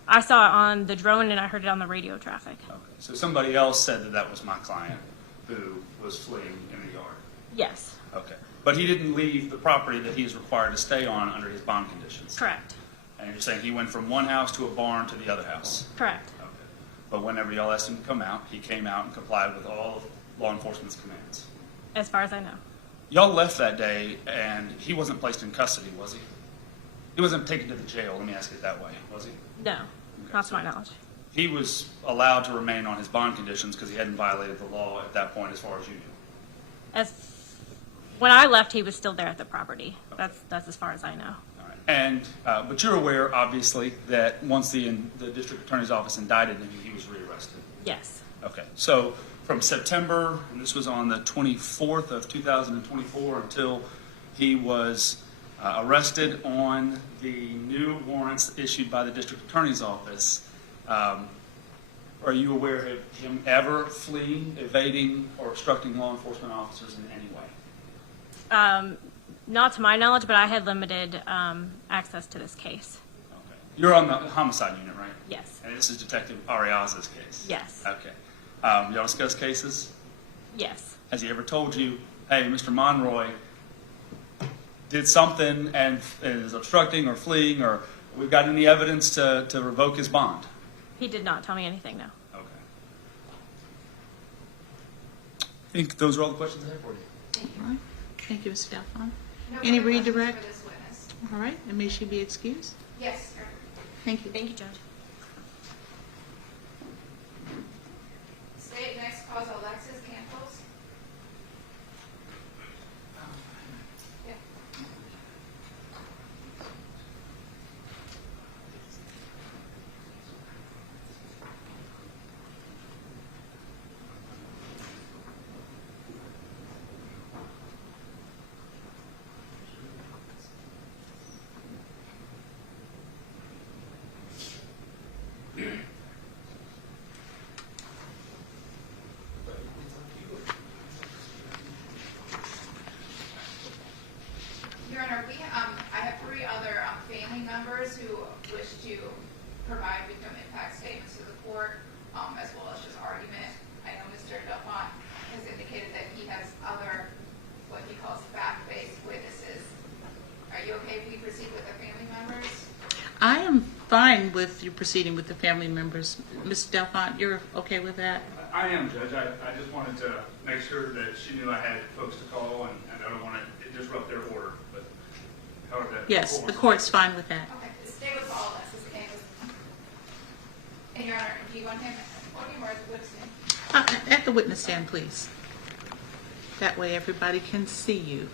I saw it on the drone and I heard it on the radio traffic. Okay, so somebody else said that was my client who was fleeing in the yard. Yes. Okay, but he didn't leave the property that he is required to stay on under his bond conditions. Correct. And you're saying he went from one house to a barn to the other house. Correct. Okay, but whenever y'all asked him to come out, he came out and complied with all of law enforcement's commands. As far as I know. Y'all left that day, and he wasn't placed in custody, was he? He wasn't taken to the jail, let me ask it that way, was he? No, Okay, not to so my knowledge. He was allowed to remain on his bond conditions because he hadn't violated the law at that point, as far as you knew. When I left, he was still there at the property. That's as far as I know. All right. And but you're aware, obviously, that once the district attorney's office indicted him, he was rearrested. Yes. Okay. So from September, and this was on the 24th of 2024, until he was arrested on the new warrants issued by the district attorney's office. Are you aware of him ever fleeing, evading, or obstructing law enforcement officers in any way? Not to my knowledge, but I had limited access to this case. Okay. You're on the homicide unit, right? Yes. And this is Detective Ariaza's case? Yes. Okay. Y'all discuss cases? Yes. Has he ever told you, hey, Mr. Monroy did something and is obstructing or fleeing, or we've got any evidence to revoke his bond? He did not tell me anything, no. Okay. I think those are all the questions I have for you. All right. Thank you, Mr. Delphine. No Any further questions redirect? for this witness. All right, and may she be excused. Yes, sir. Thank you. Thank you, Judge. State next calls Alexis Campos. Yeah. Your Honor, I have three other family members who wish to provide victim impact statements to the court, as well as just argument. I know Mr. Delphine has indicated that fact-based witnesses. Are you okay if we proceed with the family members? I am fine with you proceeding with the family members. Mr. Delphont, you're okay with that? I am, Judge. I just wanted to make sure that she knew I had folks to call, and I don't want to disrupt their order. But however that Yes, the court's fine with that. Okay, stay with all of us, Mr. Campos. And Your Honor, do you want him on your or at the witness stand? At the witness stand, please. That way everybody can see you.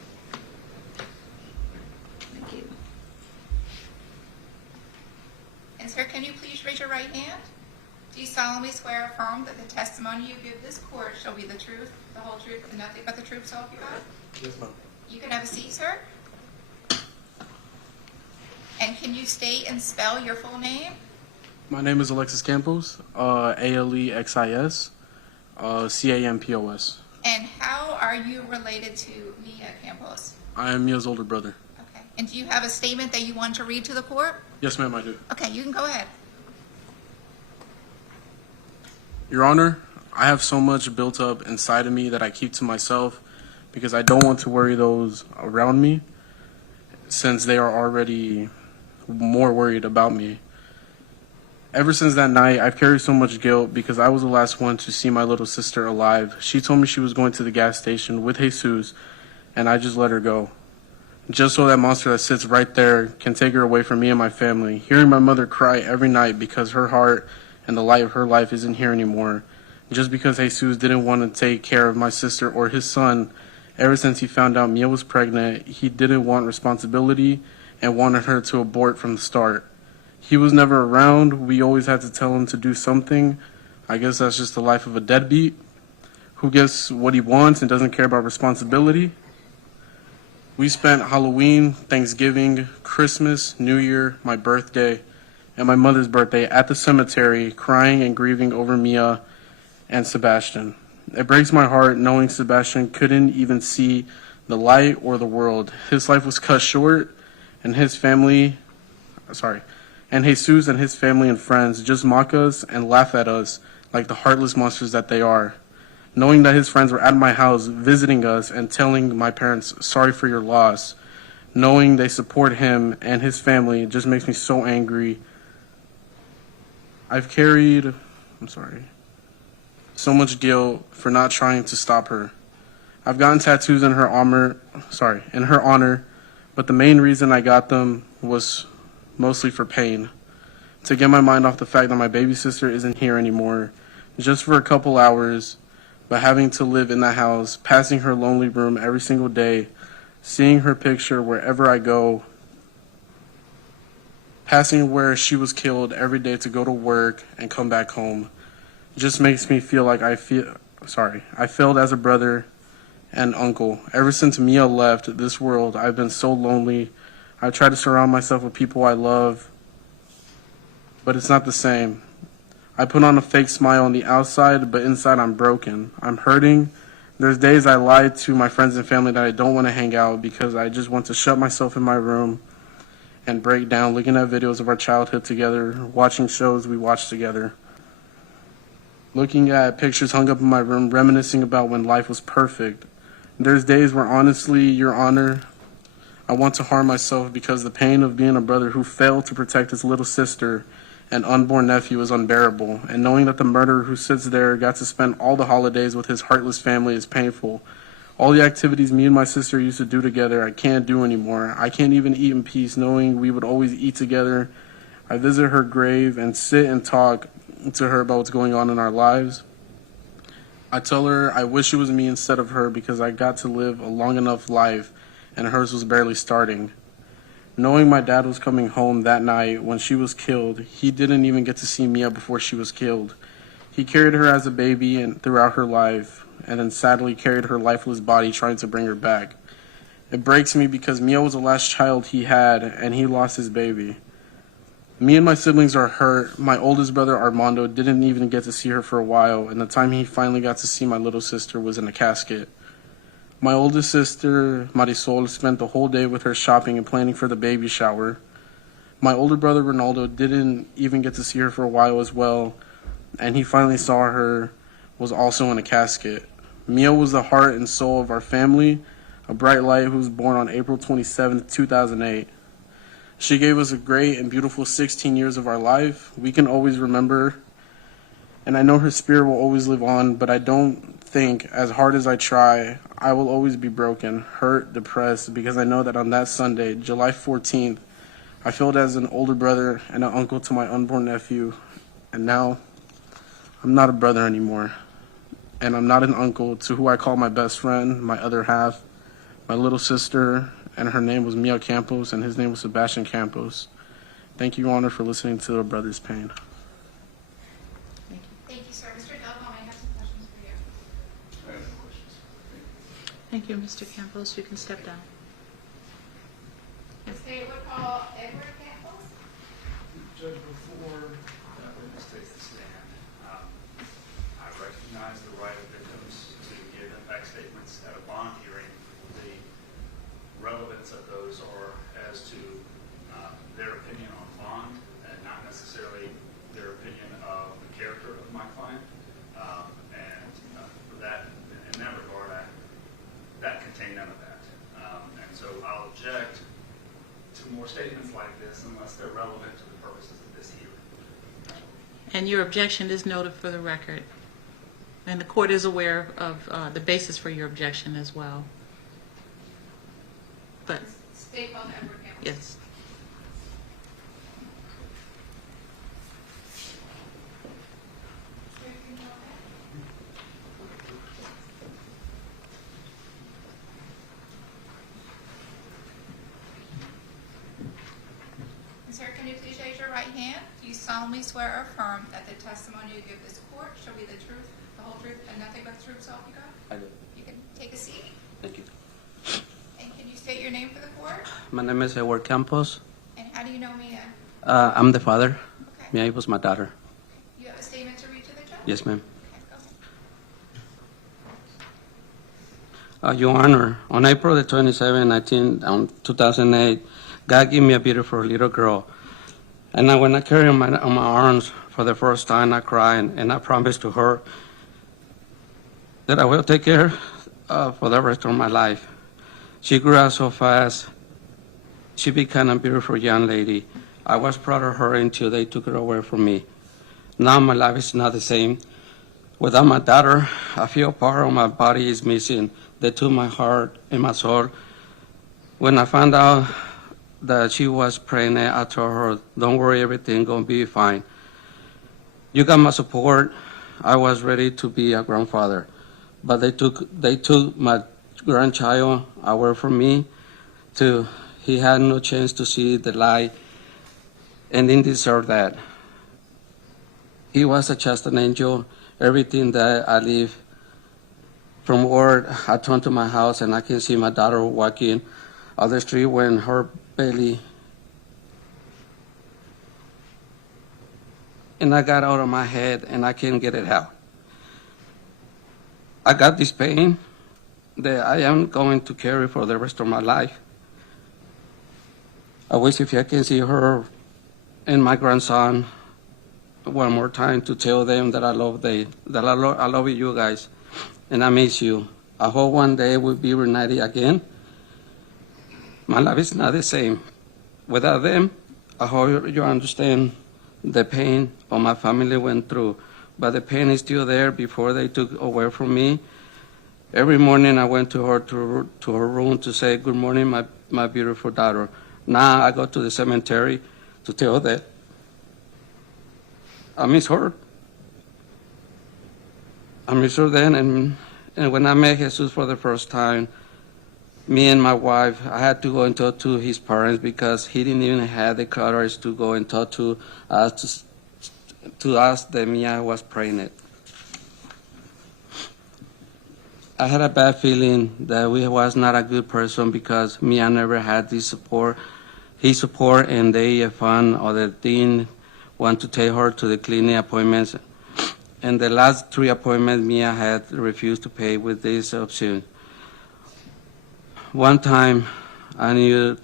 Thank you. And sir, can you please raise your right hand? Do you solemnly swear or affirm that the testimony you give this court shall be the truth, the whole truth, and nothing but the truth, so help you God? Yes, ma'am. You can have a seat, sir. And can you state and spell your full name? My name is Alexis Campos, Alexis, Campos. And how are you related to Mia Campos? I am Mia's older brother. Okay. And do you have a statement that you want to read to the court? Yes, ma'am, I do. Okay, you can go ahead. Your Honor, I have so much built up inside of me that I keep to myself because I don't want to worry those around me since they are already more worried about me. Ever since that night, I've carried so much guilt because I was the last one to see my little sister alive. She told me she was going to the gas station with Jesus, and I just let her go. Just so that monster that sits right there can take her away from me and my family. Hearing my mother cry every night because her heart and the light of her life isn't here anymore. Just because Jesus didn't want to take care of my sister or his son. Ever since he found out Mia was pregnant, he didn't want responsibility and wanted her to abort from the start. He was never around. We always had to tell him to do something. I guess that's just the life of a deadbeat who gets what he wants and doesn't care about responsibility. We spent Halloween, Thanksgiving, Christmas, New Year, my birthday, and my mother's birthday at the cemetery, crying and grieving over Mia and Sebastian. It breaks my heart knowing Sebastian couldn't even see the light or the world. His life was cut short, and Jesus and his family and friends just mock us and laugh at us like the heartless monsters that they are. Knowing that his friends were at my house visiting us and telling my parents, sorry for your loss, knowing they support him and his family just makes me so angry. I've carried, so much guilt for not trying to stop her. I've gotten tattoos in her honor, but the main reason I got them was mostly for pain. To get my mind off the fact that my baby sister isn't here anymore, just for a couple hours, but having to live in that house, passing her lonely room every single day, seeing her picture wherever I go, passing where she was killed every day to go to work and come back home, just makes me feel like I failed as a brother and uncle. Ever since Mia left this world, I've been so lonely. I try to surround myself with people I love, but it's not the same. I put on a fake smile on the outside, but inside I'm broken. I'm hurting. There's days I lie to my friends and family that I don't want to hang out because I just want to shut myself in my room and break down, looking at videos of our childhood together, watching shows we watched together, looking at pictures hung up in my room, reminiscing about when life was perfect. There's days where honestly, Your Honor, I want to harm myself because the pain of being a brother who failed to protect his little sister and unborn nephew is unbearable, and knowing that the murderer who sits there got to spend all the holidays with his heartless family is painful. All the activities me and my sister used to do together, I can't do anymore. I can't even eat in peace knowing we would always eat together. I visit her grave and sit and talk to her about what's going on in our lives. I tell her I wish it was me instead of her because I got to live a long enough life and hers was barely starting. Knowing my dad was coming home that night when she was killed, he didn't even get to see Mia before she was killed. He carried her as a baby and throughout her life, and then sadly carried her lifeless body trying to bring her back. It breaks me because Mia was the last child he had, and he lost his baby. Me and my siblings are hurt. My oldest brother, Armando, didn't even get to see her for a while, and the time he finally got to see my little sister was in a casket. My oldest sister, Marisol, spent the whole day with her shopping and planning for the baby shower. My older brother, Ronaldo, didn't even get to see her for a while as well, and he finally saw her, was also in a casket. Mia was the heart and soul of our family. a bright light who was born on April 27, 2008. She gave us a great and beautiful 16 years of our life. We can always remember, and I know her spirit will always live on, but I don't think, as hard as I try, I will always be broken, hurt, depressed, because I know that on that Sunday, July 14th, I felt as an older brother and an uncle to my unborn nephew, and now I'm not a brother anymore, and I'm not an uncle to who I call my best friend, my other half, my little sister, and her name was Mia Campos, and his name was Sebastian Campos. Thank you, Your Honor, for listening to a brother's pain. Thank you, sir. Mr. Delgado, I have some questions for you. I have no questions. Thank you, Mr. Campos. You can step down. The state would call Edward Campos. Judge, before that witness takes the stand, I recognize the right of victims to give impact statements at a bond hearing. The relevance of those are as to their opinion on bond and not necessarily their opinion of the character of my client. And for that, in that regard, that contained none of that. And so I'll object to more statements like this unless they're relevant to the purposes of this hearing. And your objection is noted for the record. And the court is aware of the basis for your objection as well. But, State called Edward Campos. yes. Sir, can you please raise your right hand? Do you solemnly swear or affirm that the testimony you give this court shall be the truth, the whole truth, and nothing but the truth, so help you God? I do. You can take a seat. Thank you. And can you state your name for the court? My name is Edward Campos. And how do you know Mia? I'm the father. Okay. Mia was my daughter. You have a statement to read to the judge? Yes, ma'am. Okay, go ahead. Your Honor, on April the 27th, 2008, God gave me a beautiful little girl. And when I carried her on my arms for the first time, I cried, and I promised to her that I will take care for the rest of my life. She grew up so fast. She became a beautiful young lady. I was proud of her until they took her away from me. Now my life is not the same. Without my daughter, I feel part of my body is missing. They took my heart and my soul. When I found out that she was pregnant, I told her, don't worry, everything gonna be fine. You got my support. I was ready to be a grandfather. But they took my grandchild away from me. He had no chance to see the light and didn't deserve that. He was just an angel. Everything that I live from work, I turn to my house and I can see my daughter walking on the street when her belly. And I got out of my head and I can't get it out. I got this pain that I am going to carry for the rest of my life. I wish if I can see her and my grandson one more time to tell them that I love you guys, and I miss you. I hope one day we'll be reunited again. My life is not the same. Without them, I hope you understand the pain all my family went through. But the pain is still there before they took away from me. Every morning I went to her room to say, good morning, my beautiful daughter. Now I go to the cemetery to tell that I miss her. I miss her then, and when I met Jesus for the first time, me and my wife, I had to go and talk to his parents because he didn't even have the courage to go and talk to us that Mia was pregnant. I had a bad feeling that we was not a good person because Mia never had his support, and they found or they didn't want to take her to the clinic appointments. And the last 3 appointments, Mia had refused to pay with this option. One time, I knew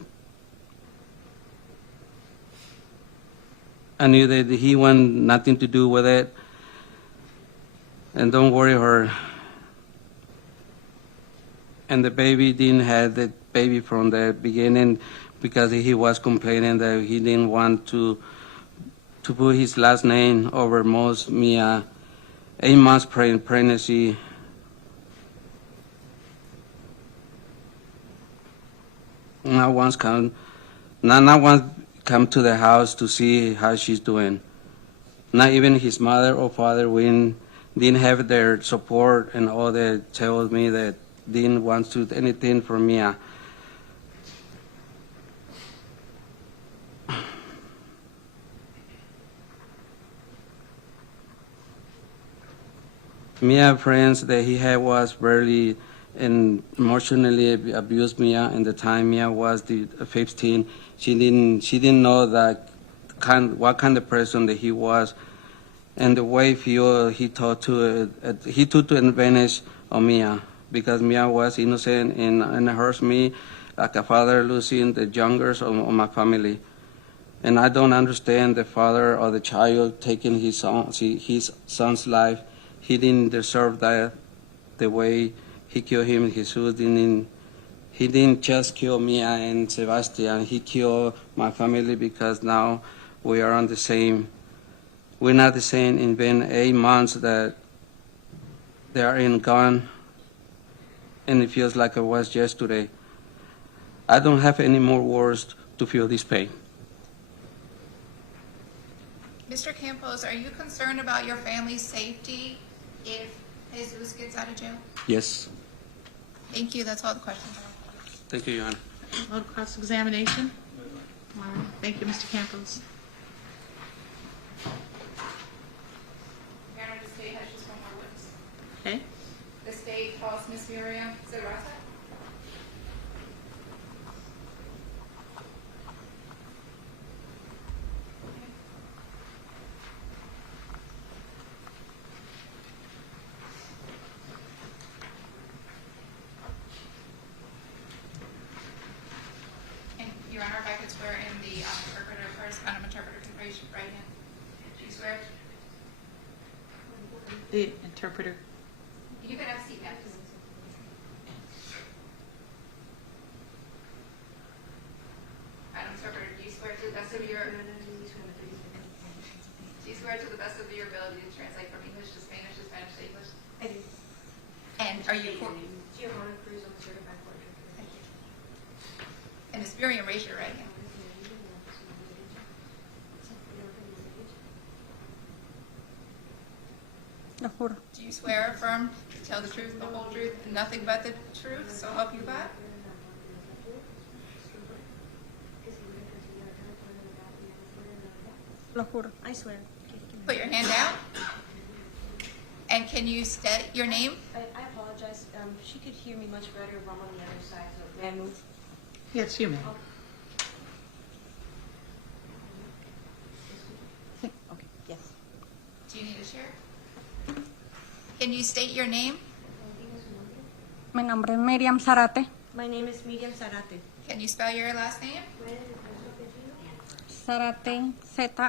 that he wanted nothing to do with it. And don't worry her. and the baby didn't have the baby from the beginning because he was complaining that he didn't want to put his last name over most Mia 8 months pregnancy. Not once come to the house to see how she's doing. Not even his mother or father didn't have their support, and all they told me that didn't want to do anything for Mia. Mia friends that he had was barely and emotionally abused Mia. In the time Mia was 15, she didn't know that what kind of person that he was, and the way he took advantage of Mia, because Mia was innocent and hurts me like a father losing the youngest of my family. And I don't understand the father or the child taking his son's life. He didn't deserve that the way he killed him. He didn't just kill Mia and Sebastian. He killed my family because now we are on the same. We're not the same. In been 8 months that they are gone, and it feels like it was yesterday. I don't have any more words to feel this pain. Mr. Campos, are you concerned about your family's safety if Jesus gets out of jail? Yes. Thank you. That's all the questions I have. Thank you, Your Honor. No cross-examination? All right. Thank you, Mr. Campos. Your Honor, the state has just one more witness. Okay. The state calls Ms. Miriam Zaraza. And Your Honor, if I could swear in the interpreter first, interpreter can raise your right hand. Do you swear? The interpreter. You can have a seat, ma'am. Madam Interpreter, do you swear to the best of your ability to translate from English to Spanish to Spanish to English? I do. And are you Giovanna Cruz, I'm certified court. Thank you. And Ms. Miriam, raise your right hand. Lo juro. Do you swear or affirm to tell the truth, the whole truth, and nothing but the truth, so help you God? Lo juro. I swear. Put your hand down. And can you state your name? I apologize. She could hear me much better if I'm on the other side, so may I move? Yes, you may. Okay, yes. Do you need a chair? Can you state your name? Mi nombre es Miriam Zarate. My name is Miriam Zarate. Can you spell your last name? Zarate, Z-A-R-A-T-E.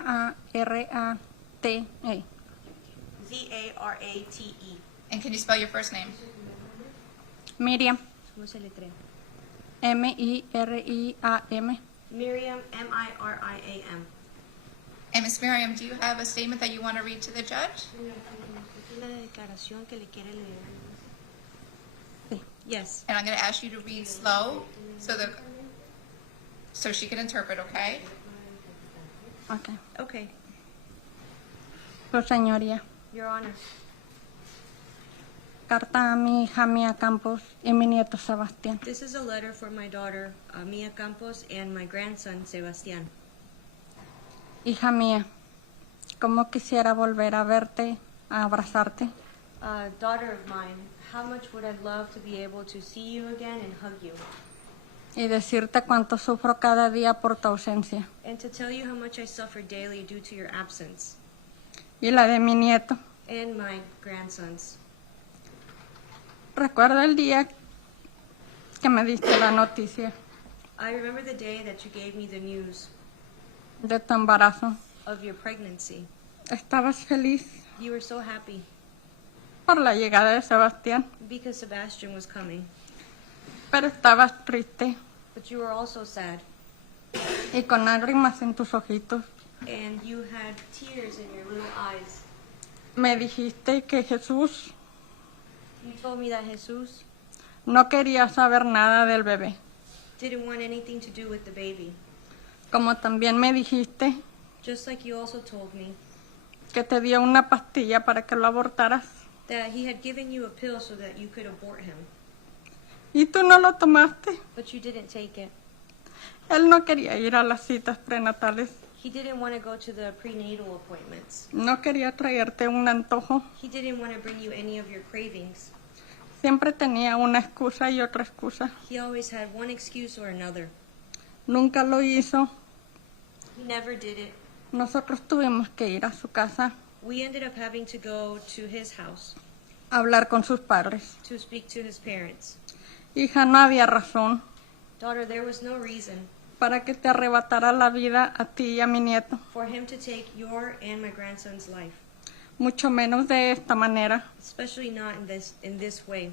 Z-A-R-A-T-E. And can you spell your first name? Miriam, ¿Cómo se letrea? M-I-R-I-A-M. Miriam, M-I-R-I-A-M. And Ms. Miriam, do you have a statement that you want to read to the judge? Una declaración que le quiere leer. Sí. Yes. And I'm going to ask you to read slow so she can interpret, okay? Okay. Okay. Su señoría. Your Honor. Carta a mi hija Mia Campos y mi nieto Sebastián. This is a letter for my daughter, Mia Campos, and my grandson, Sebastián. Hija mía, cómo quisiera volver a verte, a abrazarte. Daughter of mine, how much would I love to be able to see you again and hug you? Y decirte cuánto sufro cada día por tu ausencia. And to tell you how much I suffer daily due to your absence. Y la de mi nieto. And my grandsons. Recuerdo el día que me diste la noticia I remember the day that you gave me the news de tu embarazo. of your pregnancy. Estabas feliz You were so happy por la llegada de Sebastián. because Sebastian was coming. Pero estabas triste but you were also sad, y con lágrimas en tus ojitos. and you had tears in your little eyes. Me dijiste que Jesús You told me that Jesus no quería saber nada del bebé. didn't want anything to do with the baby. Como también me dijiste Just like you also told me que te dio una pastilla para que lo abortaras. that he had given you a pill so that you could abort him, Y tú no lo tomaste. but you didn't take it. Él no quería ir a las citas prenatales. He didn't want to go to the prenatal appointments. No quería traerte un antojo. He didn't want to bring you any of your cravings. Siempre tenía una excusa y otra excusa. He always had one excuse or another. Nunca lo hizo. He never did it. Nosotros tuvimos que ir a su casa We ended up having to go to his house a hablar con sus padres. to speak to his parents. Hija, no había razón Daughter, there was no reason para que te arrebatara la vida a ti y a mi nieto, for him to take your and my grandson's life, mucho menos de esta manera. especially not in this way.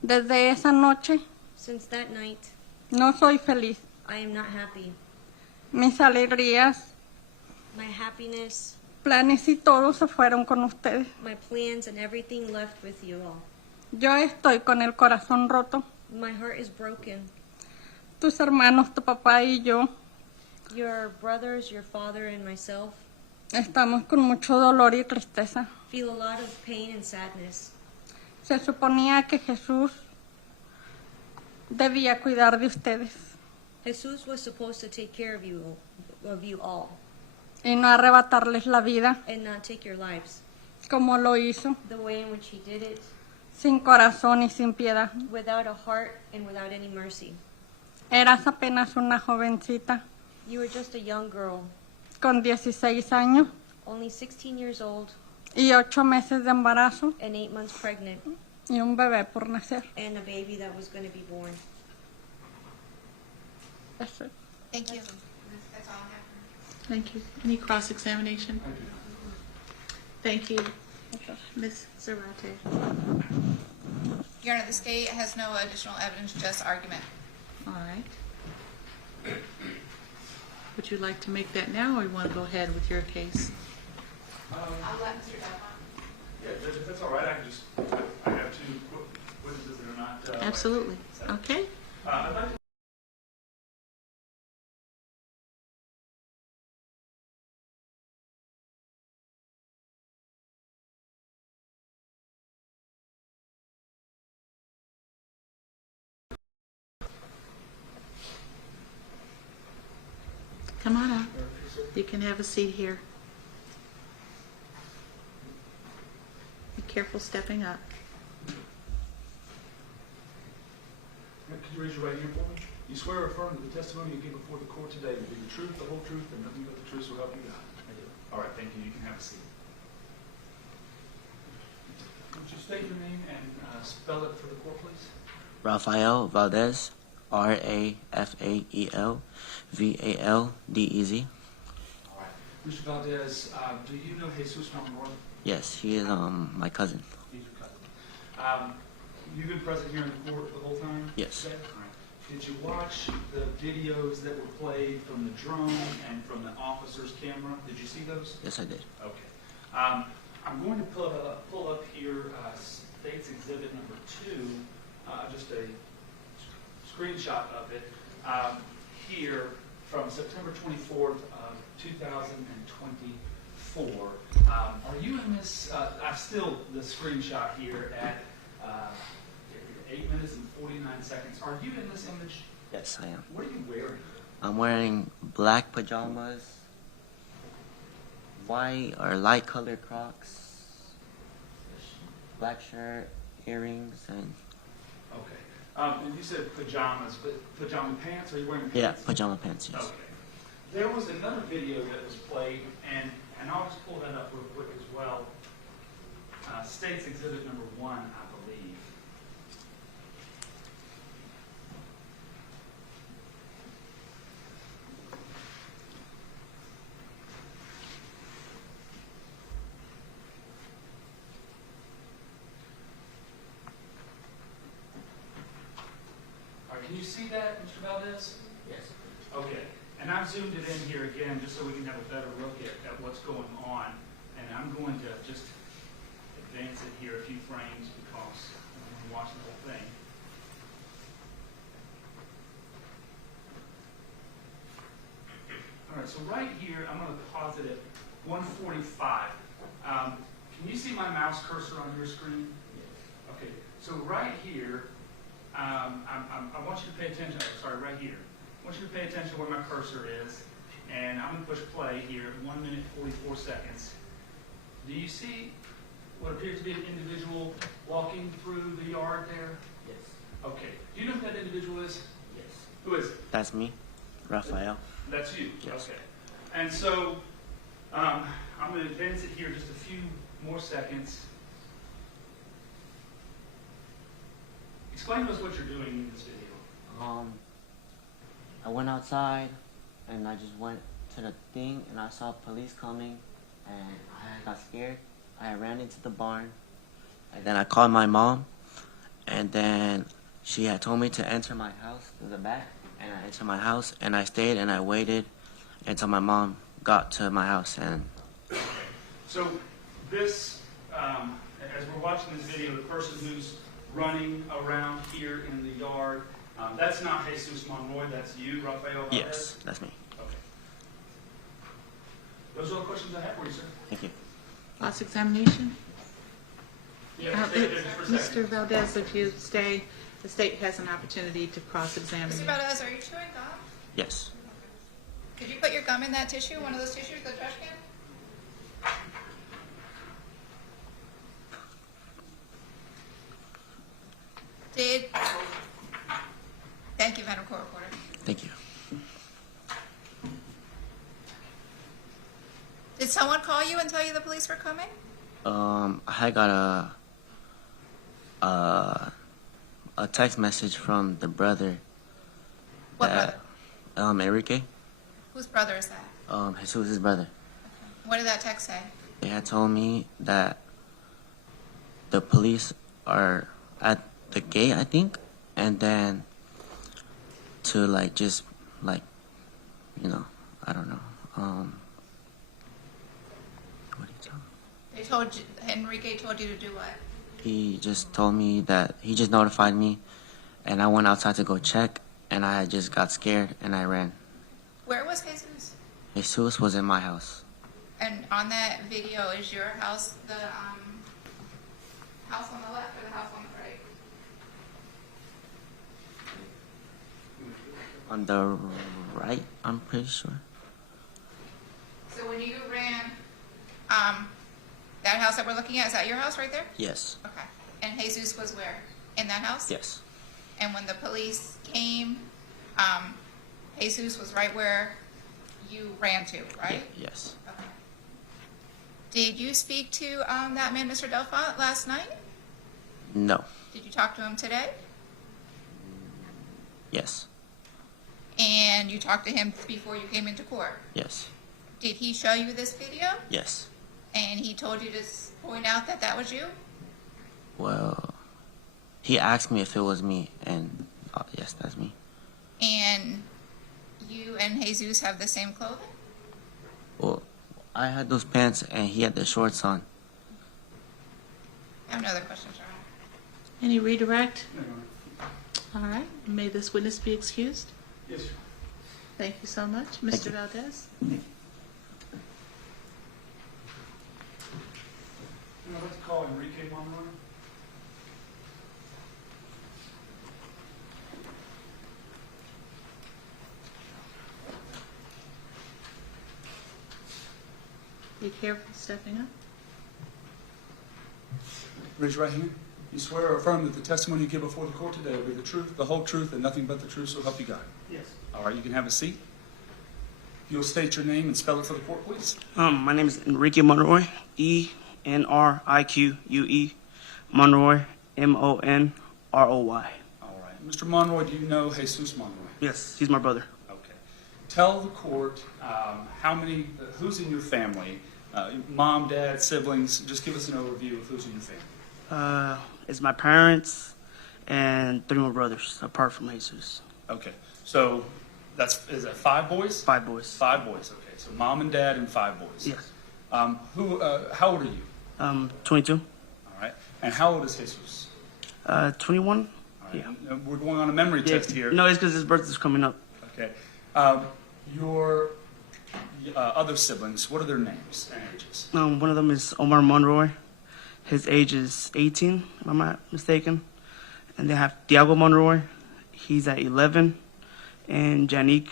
Desde esa noche Since that night, no soy feliz. I am not happy. Mis alegrías, My happiness, planes y todo se fueron con ustedes. my plans, and everything left with you all. Yo estoy con el corazón roto. My heart is broken. Tus hermanos, tu papá y yo Your brothers, your father, and myself estamos con mucho dolor y tristeza. feel a lot of pain and sadness. Se suponía que Jesús debía cuidar de ustedes Jesus was supposed to take care of you all, y no arrebatarles la vida and not take your lives. como lo hizo, The way in which he did it, sin corazón y sin piedad. without a heart and without any mercy. Eras apenas una jovencita You were just a young girl, con 16 años only 16 years old, y 8 meses de embarazo and 8 months pregnant, y un bebé por nacer. and a baby that was going to be born. Eso. Thank you. That's all I have. Thank you. Any cross-examination? Thank you. Ms. Zarate. Your Honor, the state has no additional evidence, just argument. All right. Would you like to make that now, or you want to go ahead with your case? I'll let Mr. Delphi. Yeah, Judge, if that's all right, I can just, I have two witnesses that are not. Absolutely. Okay. I'd like to Come on up. You can have a seat here. Be careful stepping up. Could you raise your right hand for me? You swear or affirm that the testimony you give before the court today will be the truth, the whole truth, and nothing but the truth, so help you God? I do. All right, thank you. You can have a seat. Would you state your name and spell it for the court, please? Rafael Valdez, Rafael Valdez. All right. Mr. Valdez, do you know Jesus Monroy? Yes, he is my cousin. He's your cousin. You've been present here in the court the whole time? Yes. Today? All right. Did you watch the videos that were played from the drone and from the officer's camera? Did you see those? Yes, I did. Okay. I'm going to pull up here State's Exhibit number 2, just a screenshot of it here from September 24th of 2024. Are you in this? I've still the screenshot here at 8 minutes and 49 seconds. Are you in this image? Yes, I am. What are you wearing? I'm wearing black pajamas, white or light colored Crocs, black shirt, earrings, and Okay. And you said pajamas, but pajama pants? Are you wearing pants? yeah, pajama pants. Yes. Okay. There was another video that was played, and I'll just pull that up real quick as well. State's Exhibit number 1, I believe. can you see that, Mr. Valdez? Yes. Okay, and I've zoomed it in here again just so we can have a better look at what's going on. And I'm going to just advance it here a few frames because I want to watch the whole thing. All right, so right here, I'm going to pause it at 145. Can you see my mouse cursor on your screen? Okay, so right here, I want you to pay attention. Oh, sorry, right here. I want you to pay attention where my cursor is, and I'm going to push play here at 1 minute 44 seconds. Do you see what appears to be an individual walking through the yard there? Yes. Okay. Do you know who that individual is? Yes. Who is it? That's me, Raphael. That's you? Yes. Okay. And so I'm going to advance it here just a few more seconds. Explain to us what you're doing in this video. I went outside and I just went to the thing and I saw police coming and I got scared. I ran into the barn and then I called my mom and then she had told me to enter my house through the back and I entered my house and I stayed and I waited until my mom got to my house. And so this, as we're watching this video, the person who's running around here in the yard, that's not Jesus Monroy, that's you, Raphael Valdez? yes, that's me. Okay. Those are all the questions I have for you, sir. Thank you. Cross-examination? Yeah, stay there just for a second. Mr. Valdez, if you stay, the state has an opportunity to cross-examine Mr. you. Valdez, are you chewing gum? Yes. Could you put your gum in that tissue, one of those tissues, the trash can? Thank you, Madam Court Reporter. Thank you. Did someone call you and tell you the police were coming? I got a text message from the brother. What brother? Enrique. Whose brother is that? Jesus' brother. What did that text say? They had told me that the police are at the gate, I think, and then to like just like, you know, I don't know. What did he tell me? They told you, Enrique told you to do what? He just told me that he just notified me, and I went outside to go check, and I just got scared and I ran. Where was Jesus? Jesus was in my house. And on that video, is your house the house on the left or the house on the right? On the right, I'm pretty sure. So when you ran, that house that we're looking at, is that your house right there? Yes. Okay. And Jesus was where? In that house? Yes. And when the police came, Jesus was right where you ran to, right? Yes. Okay. Did you speak to that man, Mr. Delfont, last night? No. Did you talk to him today? Yes. And you talked to him before you came into court? Yes. Did he show you this video? Yes. And he told you to point out that that was you? Well, he asked me if it was me, and yes, that's me. And you and Jesus have the same clothing? Well, I had those pants, and he had the shorts on. I have no other questions, Your Honor. Any redirect? No, Your Honor. All right. May this witness be excused? Yes, sir. Thank you so much. Mr. Valdez? I'd like to call Enrique Monroy. Be careful stepping up. Raise your right hand. You swear or affirm that the testimony you give before the court today will be the truth, the whole truth, and nothing but the truth, so help you God? Yes. All right, you can have a seat. You'll state your name and spell it for the court, please. My name is Enrique Monroy, E-N-R-I-Q-U-E, Monroy, M-O-N-R-O-Y. All right. Mr. Monroy, do you know Jesus Monroy? Yes, he's my brother. Okay. Tell the court who's in your family, mom, dad, siblings. Just give us an overview of who's in your family. It's my parents, and 3 more brothers apart from Jesus. Okay. So is that 5 boys? 5 boys. 5 boys. Okay. So mom and dad and 5 boys. Yes. How old are you? 22. All right. And how old is Jesus? 21. All right. Yeah. We're going on a memory test here. No, it's because his birthday's coming up. Okay. Your other siblings, what are their names and ages? One of them is Omar Monroy. His age is 18, if I'm not mistaken. And they have Diego Monroy. He's at 11. And Janique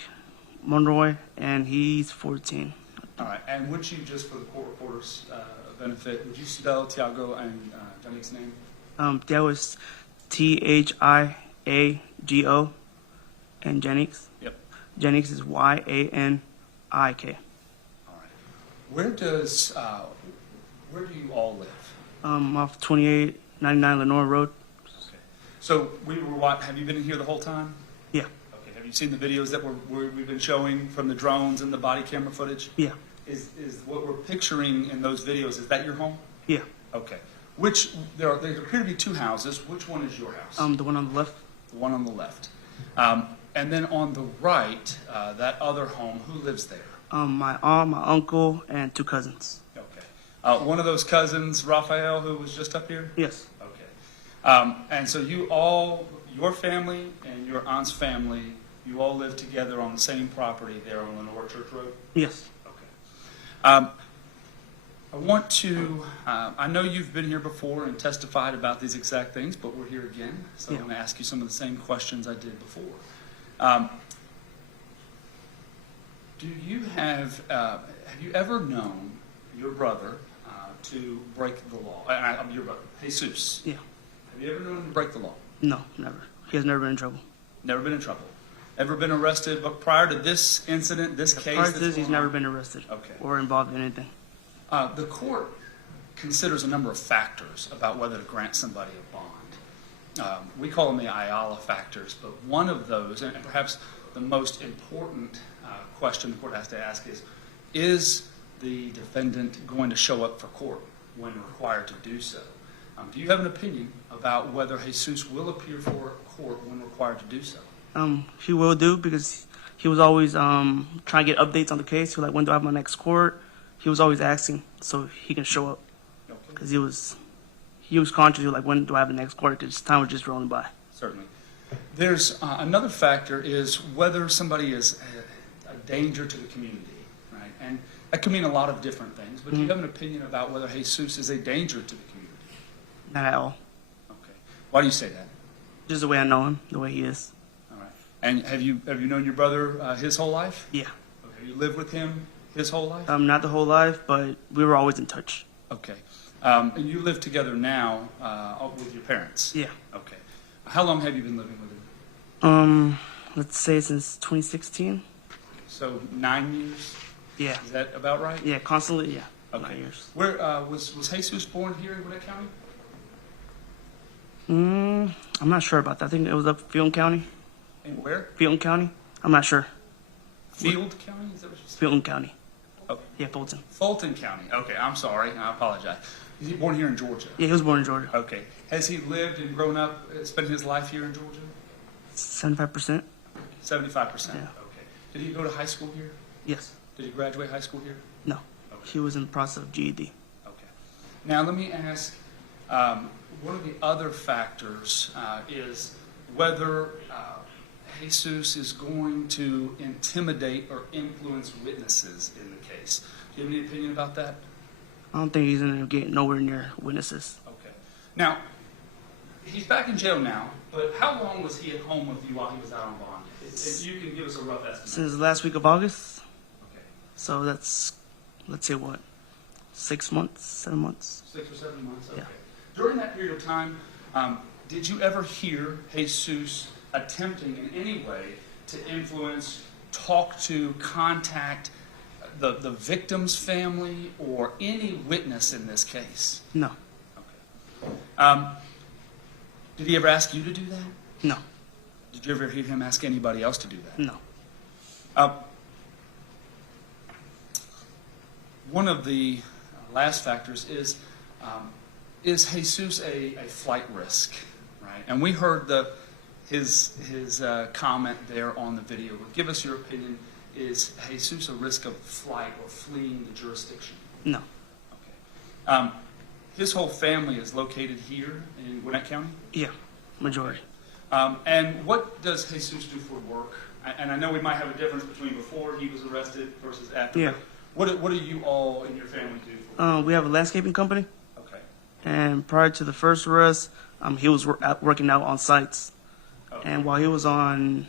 Monroy, and he's 14. All right. And would you, just for the court reporter's benefit, would you spell Tiago and Janique's name? Diego is Thiago, and Janique's. Yep. Janique's is Yanik. All right. Where do you all live? Off 2899 Lenore Road. Okay. So have you been in here the whole time? Yeah. Okay. Have you seen the videos that we've been showing from the drones and the body camera footage? Yeah. Is what we're picturing in those videos, is that your home? Yeah. Okay. There appear to be 2 houses. Which one is your house? The one on the left. The one on the left. And then on the right, that other home, who lives there? My aunt, my uncle, and 2 cousins. Okay. One of those cousins, Raphael, who was just up here? Yes. Okay. And so your family and your aunt's family, you all live together on the same property there on Lenore Church Road? Yes. Okay. I know you've been here before and testified about these exact things, but we're here again, so I'm going to ask you some of the same questions I did before. Have you ever known your brother to break the law? Your brother, Jesus. Yeah. Have you ever known him to break the law? No, never. He has never been in trouble. Never been in trouble. Ever been arrested? But prior to this incident, this case, prior to this, he's never been arrested. Okay. Or involved in anything. The court considers a number of factors about whether to grant somebody a bond. We call them the Ayala factors, but one of those, and perhaps the most important question the court has to ask is the defendant going to show up for court when required to do so? Do you have an opinion about whether Jesus will appear for court when required to do so? He will do, because he was always trying to get updates on the case. He was like, when do I have my next court? He was always asking so he can show up, because he was conscious. He was like, when do I have the next court? Because time was just rolling by. Certainly. There's another factor is whether somebody is a danger to the community, right? And that can mean a lot of different things, but do you have an opinion about whether Jesus is a danger to the community? Not at all. Okay. Why do you say that? Just the way I know him, the way he is. All right. And have you known your brother his whole life? Yeah. Okay. You lived with him his whole life? Not the whole life, but we were always in touch. Okay. And you live together now with your parents? Yeah. Okay. How long have you been living with him? Let's say since 2016. So 9 years? Yeah. Is that about right? Yeah, constantly, yeah. Okay. 9 years. Where was Jesus born here in Gwinnett County? I'm not sure about that. I think it was up Fulton County. In where? Fulton County. I'm not sure. Field County? Is that what you said? Fulton County. Oh. Yeah, Fulton. Fulton County. Okay, I'm sorry. I apologize. Is he born here in Georgia? Yeah, he was born in Georgia. Okay. Has he lived and grown up, spent his life here in Georgia? 75%. 75%? Yeah. Okay. Did he go to high school here? Yes. Did he graduate high school here? No. Okay. He was in the process of GED. Okay. Now let me ask, one of the other factors is whether Jesus is going to intimidate or influence witnesses in the case. Do you have any opinion about that? I don't think he's going to get nowhere near witnesses. Okay. Now, he's back in jail now, but how long was he at home with you while he was out on bond? If you can give us a rough estimate. Since the last week of August. Okay. So that's, let's say what, 6 months, 7 months? 6 or 7 months? Okay. Yeah. During that period of time, did you ever hear Jesus attempting in any way to influence, talk to, contact the victim's family or any witness in this case? No. Okay. Did he ever ask you to do that? No. Did you ever hear him ask anybody else to do that? No. One of the last factors is Jesus a flight risk right? And we heard his comment there on the video. Give us your opinion. Is Jesus a risk of flight or fleeing the jurisdiction? No. Okay. His whole family is located here in Gwinnett County? Yeah, majority. And what does Jesus do for work? And I know we might have a difference between before he was arrested versus after. Yeah. What do you all in your family do for work? We have a landscaping company, Okay. and prior to the first arrest, he was working out on sites. Okay. And while he was on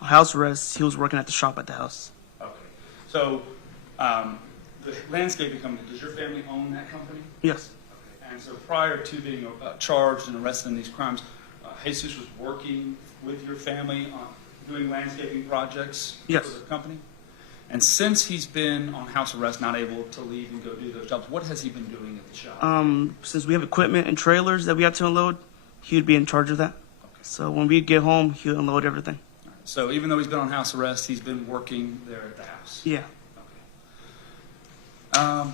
house arrest, he was working at the shop at the house. Okay. So the landscaping company, does your family own that company? Yes. Okay. And so prior to being charged and arrested in these crimes, Jesus was working with your family on doing landscaping projects Yes. for the company? And since he's been on house arrest, not able to leave and go do those jobs, what has he been doing at the shop? Since we have equipment and trailers that we have to unload, he would be in charge of that. Okay. So when we get home, he would unload everything. All right. So even though he's been on house arrest, he's been working there at the house? Yeah. Okay.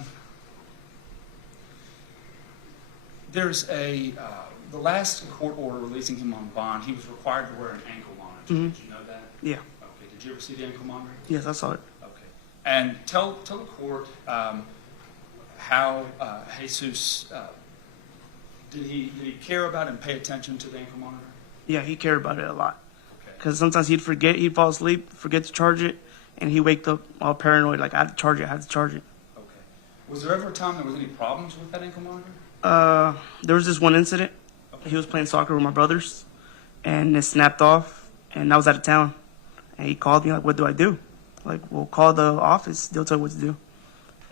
There's the last court order releasing him on bond, he was required to wear an ankle monitor. Mhm. Did you know that? Yeah. Okay. Did you ever see the ankle monitor? Yes, I saw it. Okay. And tell the court how Jesus did he care about and pay attention to the ankle monitor? Yeah, he cared about it a lot. Okay. Because sometimes he'd fall asleep, forget to charge it, and he'd wake up all paranoid, like, I have to charge it, I have to charge it. Okay. Was there ever a time there was any problems with that ankle monitor? There was this one incident. Okay. He was playing soccer with my brothers, and it snapped off, and I was out of town. And he called me, like, what do I do? Like, well, call the office, they'll tell you what to do.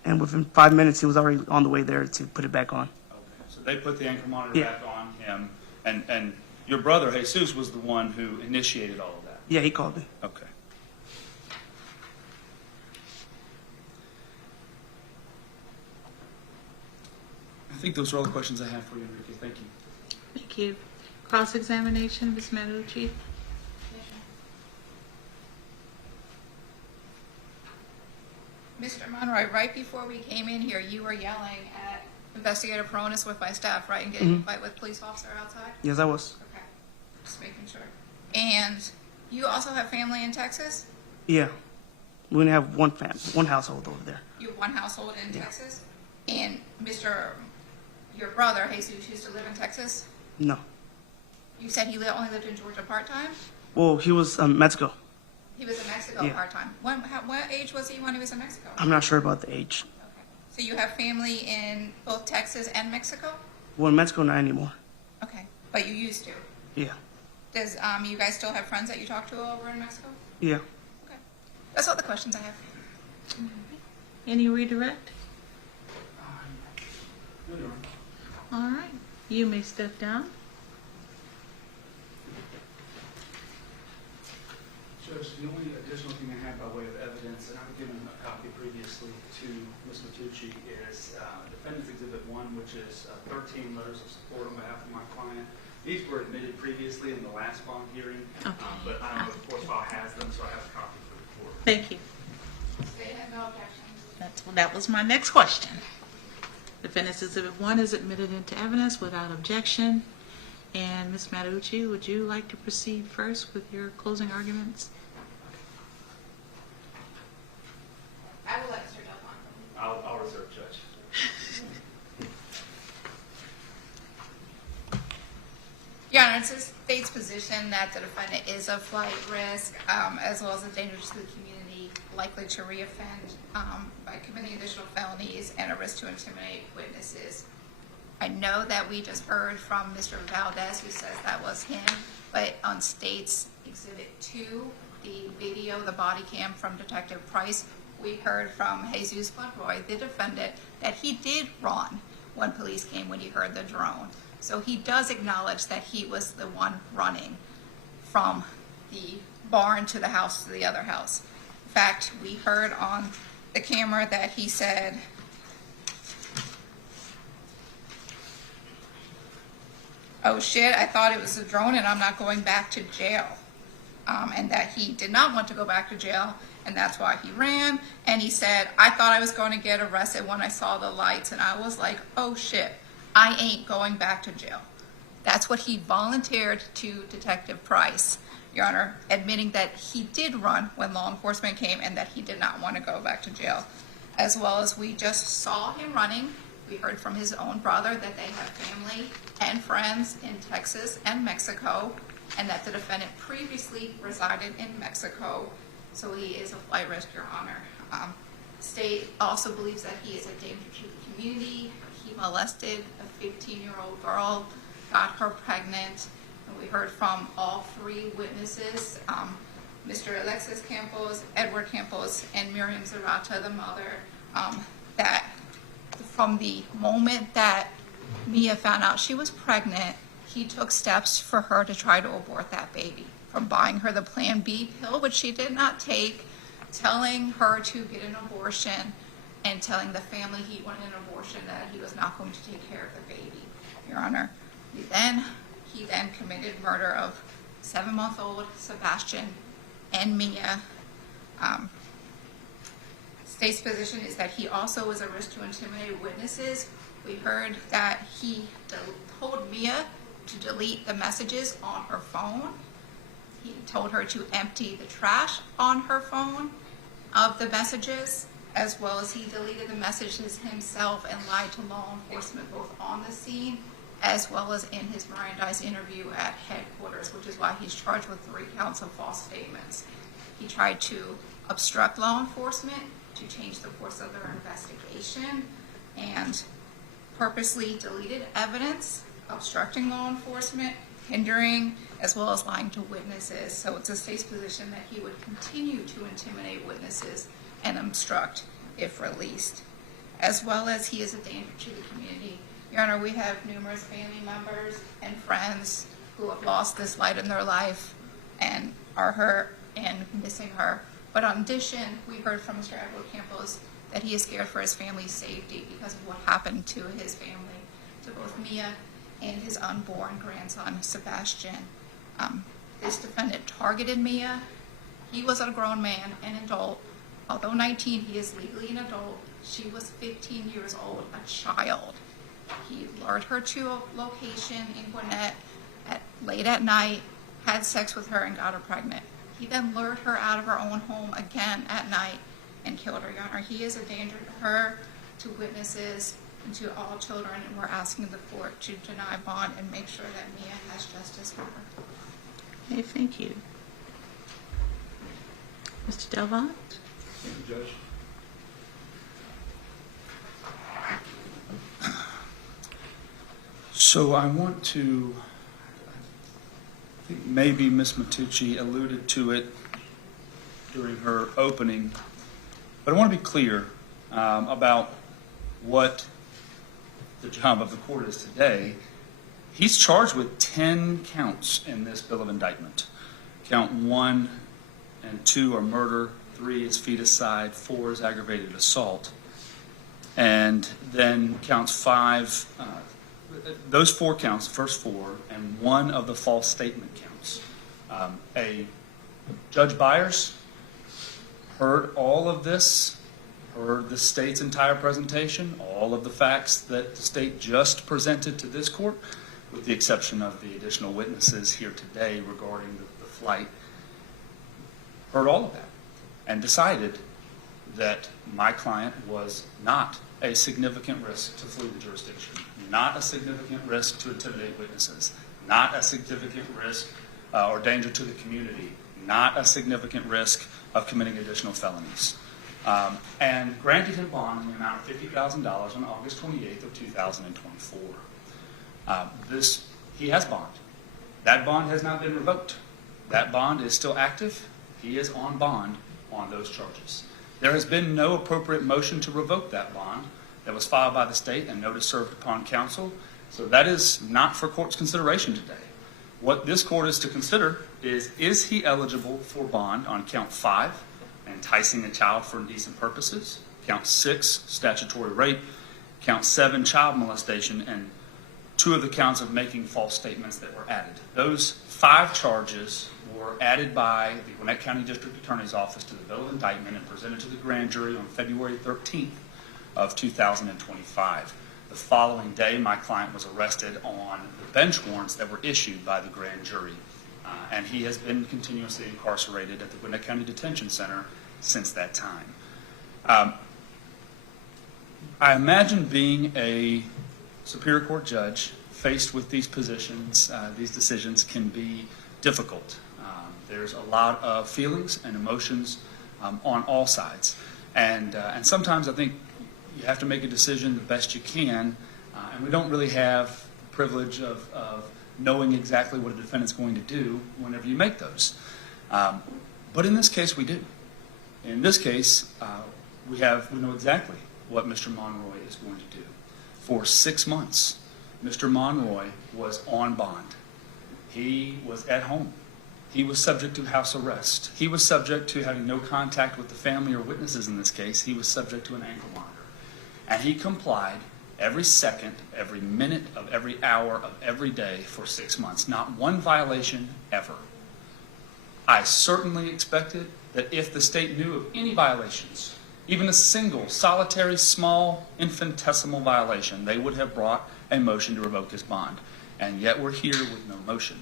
And within 5 minutes, he was already on the way there to put it back on. Okay. So they put the ankle monitor Yeah. back on him, and your brother Jesus was the one who initiated all of that. Yeah, he called me. Okay. I think those are all the questions I have for you, Enrique. Thank you. Thank you. Cross-examination, Ms. Marucci. Mr. Monroy, right before we came in here, you were yelling at Investigator Peronis with my staff, right, and getting in a fight with a police officer outside? Yes, I was. Okay, just making sure. And you also have family in Texas? Yeah. We only have one household over there. You have one household in Texas? And your brother, Jesus, used to live in Texas? No. You said he only lived in Georgia part-time? Well, he was in Mexico. He was in Mexico Yeah. part-time. What age was he when he was in Mexico? I'm not sure about the age. Okay. So you have family in both Texas and Mexico? Well, in Mexico, not anymore. Okay, but you used to. Yeah. Does you guys still have friends that you talk to over in Mexico? Yeah. Okay, that's all the questions I have. Any redirect? All right. You may step down. Judge, the only additional thing I have by way of evidence, and I've given a copy previously to Ms. Matucci, is Defendant's Exhibit 1, which is 13 letters of support on behalf of my client. These were admitted previously in the last bond hearing, Okay. but I don't know if the court file has them, so I have a copy for the court. Thank you. They have no objections. That was my next question. Defendant's Exhibit 1 is admitted into evidence without objection. And Ms. Marucci, would you like to proceed first with your closing arguments? I will let Mr. Delpon. I'll reserve, Judge. Your Honor, it's the state's position that the defendant is a flight risk, as well as a danger to the community, likely to reoffend by committing additional felonies and a risk to intimidate witnesses. I know that we just heard from Mr. Valdez, who says that was him, but on State's Exhibit 2, the video, the body cam from Detective Price, we heard from Jesus Monroy, the defendant, that he did run when police came when he heard the drone. So he does acknowledge that he was the one running from the barn to the house to the other house. In fact, we heard on the camera that he said, "Oh shit, I thought it was a drone and I'm not going back to jail." And that he did not want to go back to jail, and that's why he ran. And he said, "I thought I was going to get arrested when I saw the lights, and I was like, oh shit, I ain't going back to jail." That's what he volunteered to Detective Price, Your Honor, admitting that he did run when law enforcement came and that he did not want to go back to jail. As well as we just saw him running. We heard from his own brother that they have family and friends in Texas and Mexico, and that the defendant previously resided in Mexico, so he is a flight risk, Your Honor. State also believes that he is a danger to the community. He molested a 15-year-old girl, got her pregnant, and we heard from all three witnesses, Mr. Alexis Campos, Edward Campos, and Miriam Zarata, the mother, that from the moment that Mia found out she was pregnant, he took steps for her to try to abort that baby, from buying her the Plan B pill, which she did not take, telling her to get an abortion, and telling the family he wanted an abortion, that he was not going to take care of the baby, Your Honor. He then committed murder of 7-month-old Sebastian and Mia. State's position is that he also was a risk to intimidate witnesses. We heard that he told Mia to delete the messages on her phone. He told her to empty the trash on her phone of the messages, as well as he deleted the messages himself and lied to law enforcement both on the scene as well as in his Mirandized interview at headquarters, which is why he's charged with 3 counts of false statements. He tried to obstruct law enforcement, to change the course of their investigation, and purposely deleted evidence, obstructing law enforcement, hindering, as well as lying to witnesses. So it's the state's position that he would continue to intimidate witnesses and obstruct if released, as well as he is a danger to the community. Your Honor, we have numerous family members and friends who have lost this light in their life and are hurt and missing her. But in addition, we heard from Mr. Edward Campos that he is scared for his family's safety because of what happened to his family, to both Mia and his unborn grandson, Sebastian. This defendant targeted Mia. He was a grown man, an adult. Although 19, he is legally an adult. She was 15 years old, a child. He lured her to a location in Gwinnett late at night, had sex with her, and got her pregnant. He then lured her out of her own home again at night and killed her, Your Honor. He is a danger to her, to witnesses, and to all children, and we're asking the court to deny bond and make sure that Mia has justice for her. Okay, thank you. Mr. Delvant? Thank you, Judge. So I want to, I think maybe Ms. Matucci alluded to it during her opening, but I want to be clear about what the job of the court is today. He's charged with 10 counts in this bill of indictment. Count 1 and 2 are murder, 3 is feticide, 4 is aggravated assault, and then counts 5, those 4 counts, the first 4, and 1 of the false statement counts. Judge Byers heard all of this, heard the state's entire presentation, all of the facts that the state just presented to this court, with the exception of the additional witnesses here today regarding the flight, heard all of that, and decided that my client was not a significant risk to flee the jurisdiction, not a significant risk to intimidate witnesses, not a significant risk or danger to the community, not a significant risk of committing additional felonies, and granted him bond in the amount of $50,000 on August 28th of 2024. He has bond. That bond has not been revoked. That bond is still active. He is on bond on those charges. There has been no appropriate motion to revoke that bond that was filed by the state and notice served upon counsel, so that is not for court's consideration today. What this court is to consider is he eligible for bond on count 5, enticing a child for indecent purposes, count 6, statutory rape, count 7, child molestation, and 2 of the counts of making false statements that were added. Those 5 charges were added by the Gwinnett County District Attorney's Office to the bill of indictment and presented to the grand jury on February 13th of 2025. The following day, my client was arrested on the bench warrants that were issued by the grand jury. And he has been continuously incarcerated at the Gwinnett County Detention Center since that time. I imagine being a Superior Court judge faced with these positions, these decisions can be difficult. There's a lot of feelings and emotions on all sides. And sometimes I think you have to make a decision the best you can, and we don't really have the privilege of knowing exactly what a defendant's going to do whenever you make those. But in this case, we do. In this case, we know exactly what Mr. Monroy is going to do. For 6 months, Mr. Monroy was on bond. He was at home. He was subject to house arrest. He was subject to having no contact with the family or witnesses in this case. He was subject to an ankle monitor. And he complied every second, every minute of every hour of every day for 6 months. Not one violation ever. I certainly expected that if the state knew of any violations, even a single, solitary, small, infinitesimal violation, they would have brought a motion to revoke his bond. And yet we're here with no motion.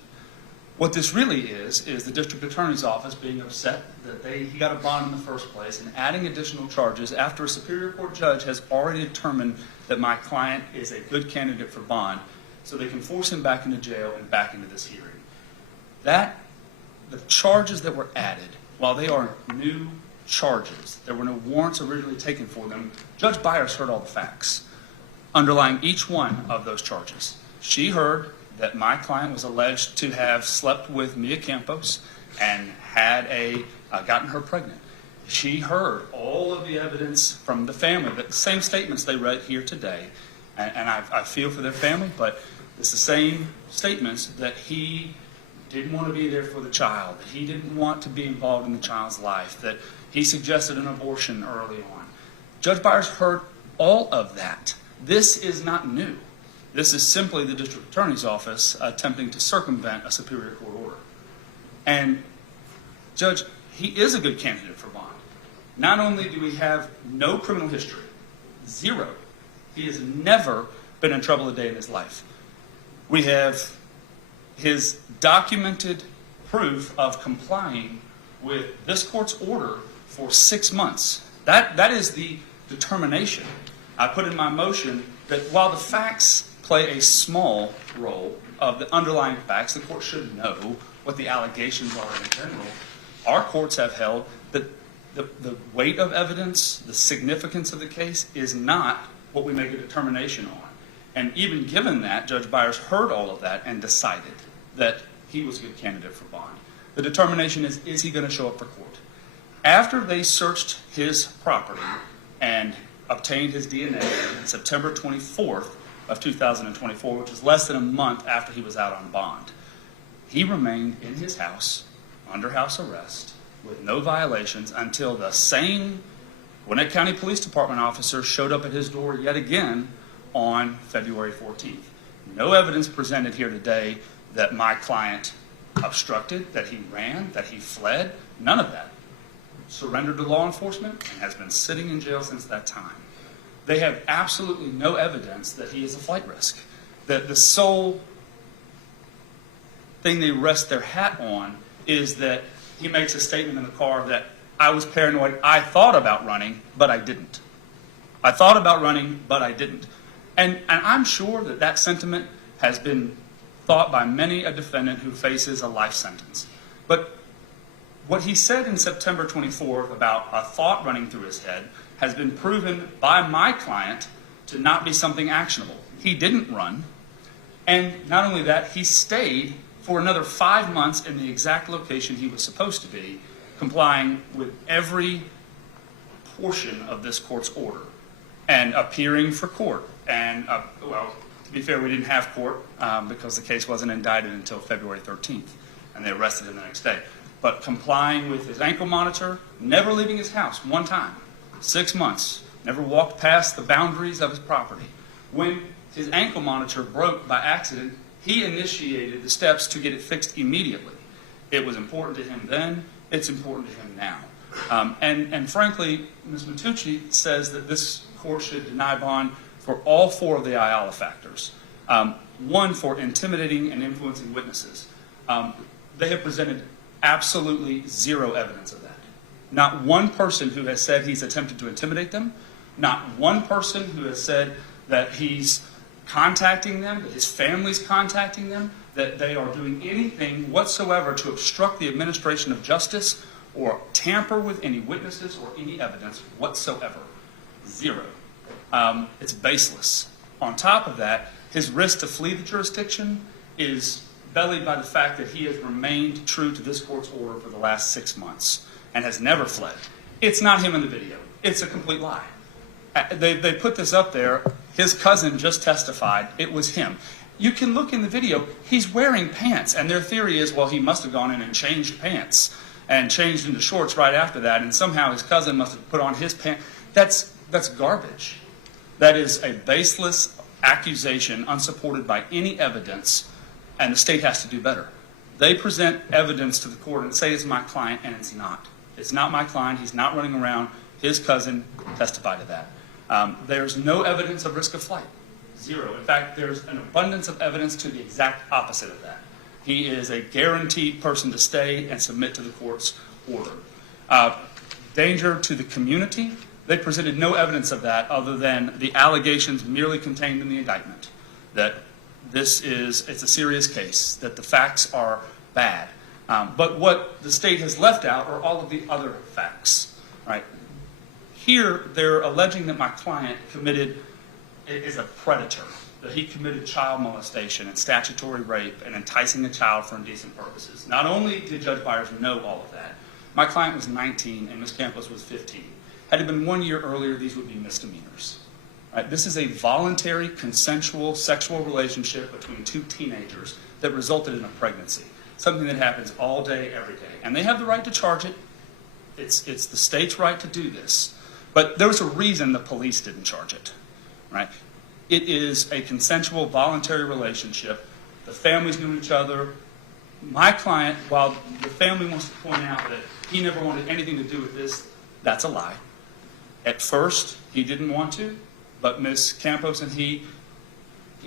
What this really is the district attorney's office being upset that he got a bond in the first place and adding additional charges after a Superior Court judge has already determined that my client is a good candidate for bond, so they can force him back into jail and back into this hearing. The charges that were added, while they are new charges, there were no warrants originally taken for them, Judge Byers heard all the facts underlying each one of those charges. She heard that my client was alleged to have slept with Mia Campos and had gotten her pregnant. She heard all of the evidence from the family, the same statements they read here today, and I feel for their family, but it's the same statements that he didn't want to be there for the child, that he didn't want to be involved in the child's life, that he suggested an abortion early on. Judge Byers heard all of that. This is not new. This is simply the district attorney's office attempting to circumvent a Superior Court order. And Judge, he is a good candidate for bond. Not only do we have no criminal history, zero. He has never been in trouble a day in his life. We have his documented proof of complying with this court's order for 6 months. That is the determination. I put in my motion that while the facts play a small role of the underlying facts, the court should know what the allegations are in general. Our courts have held that the weight of evidence, the significance of the case is not what we make a determination on. And even given that, Judge Byers heard all of that and decided that he was a good candidate for bond. The determination is he going to show up for court? After they searched his property and obtained his DNA on September 24th of 2024, which was less than a month after he was out on bond, he remained in his house under house arrest with no violations until the same Gwinnett County Police Department officer showed up at his door yet again on February 14th. No evidence presented here today that my client obstructed, that he ran, that he fled. None of that. Surrendered to law enforcement and has been sitting in jail since that time. They have absolutely no evidence that he is a flight risk. That the sole thing they rest their hat on is that he makes a statement in the car that I was paranoid, I thought about running, but I didn't. I thought about running, but I didn't. And I'm sure that that sentiment has been thought by many a defendant who faces a life sentence. But what he said in September 24th about a thought running through his head has been proven by my client to not be something actionable. He didn't run. And not only that, he stayed for another 5 months in the exact location he was supposed to be, complying with every portion of this court's order and appearing for court. And, well, to be fair, we didn't have court because the case wasn't indicted until February 13th, and they arrested him the next day. But complying with his ankle monitor, never leaving his house one time, 6 months, never walked past the boundaries of his property. When his ankle monitor broke by accident, he initiated the steps to get it fixed immediately. It was important to him then, it's important to him now. And frankly, Ms. Matucci says that this court should deny bond for all 4 of the Ayala factors. 1 for intimidating and influencing witnesses. They have presented absolutely 0 evidence of that. Not one person who has said he's attempted to intimidate them, not one person who has said that he's contacting them, that his family's contacting them, that they are doing anything whatsoever to obstruct the administration of justice or tamper with any witnesses or any evidence whatsoever. 0. It's baseless. On top of that, his risk to flee the jurisdiction is bellied by the fact that he has remained true to this court's order for the last 6 months and has never fled. It's not him in the video. It's a complete lie. They put this up there. His cousin just testified it was him. You can look in the video. He's wearing pants, and their theory is, well, he must have gone in and changed pants and changed into shorts right after that, and somehow his cousin must have put on his pants. That's garbage. That is a baseless accusation unsupported by any evidence, and the state has to do better. They present evidence to the court and say it's my client, and it's not. It's not my client. He's not running around. His cousin testified to that. There's no evidence of risk of flight. 0. In fact, there's an abundance of evidence to the exact opposite of that. He is a guaranteed person to stay and submit to the court's order. Danger to the community, they presented no evidence of that other than the allegations merely contained in the indictment, that it's a serious case, that the facts are bad. But what the state has left out are all of the other facts. Right? Here, they're alleging that my client is a predator, that he committed child molestation and statutory rape and enticing a child for indecent purposes. Not only did Judge Byers know all of that, my client was 19 and Ms. Campos was 15. Had it been 1 year earlier, these would be misdemeanors. Right? This is a voluntary, consensual, sexual relationship between 2 teenagers that resulted in a pregnancy, something that happens all day, every day. And they have the right to charge it. It's the state's right to do this. But there was a reason the police didn't charge it. Right? It is a consensual, voluntary relationship. The families knew each other. My client, while the family wants to point out that he never wanted anything to do with this, that's a lie. At first, he didn't want to, but Ms. Campos and he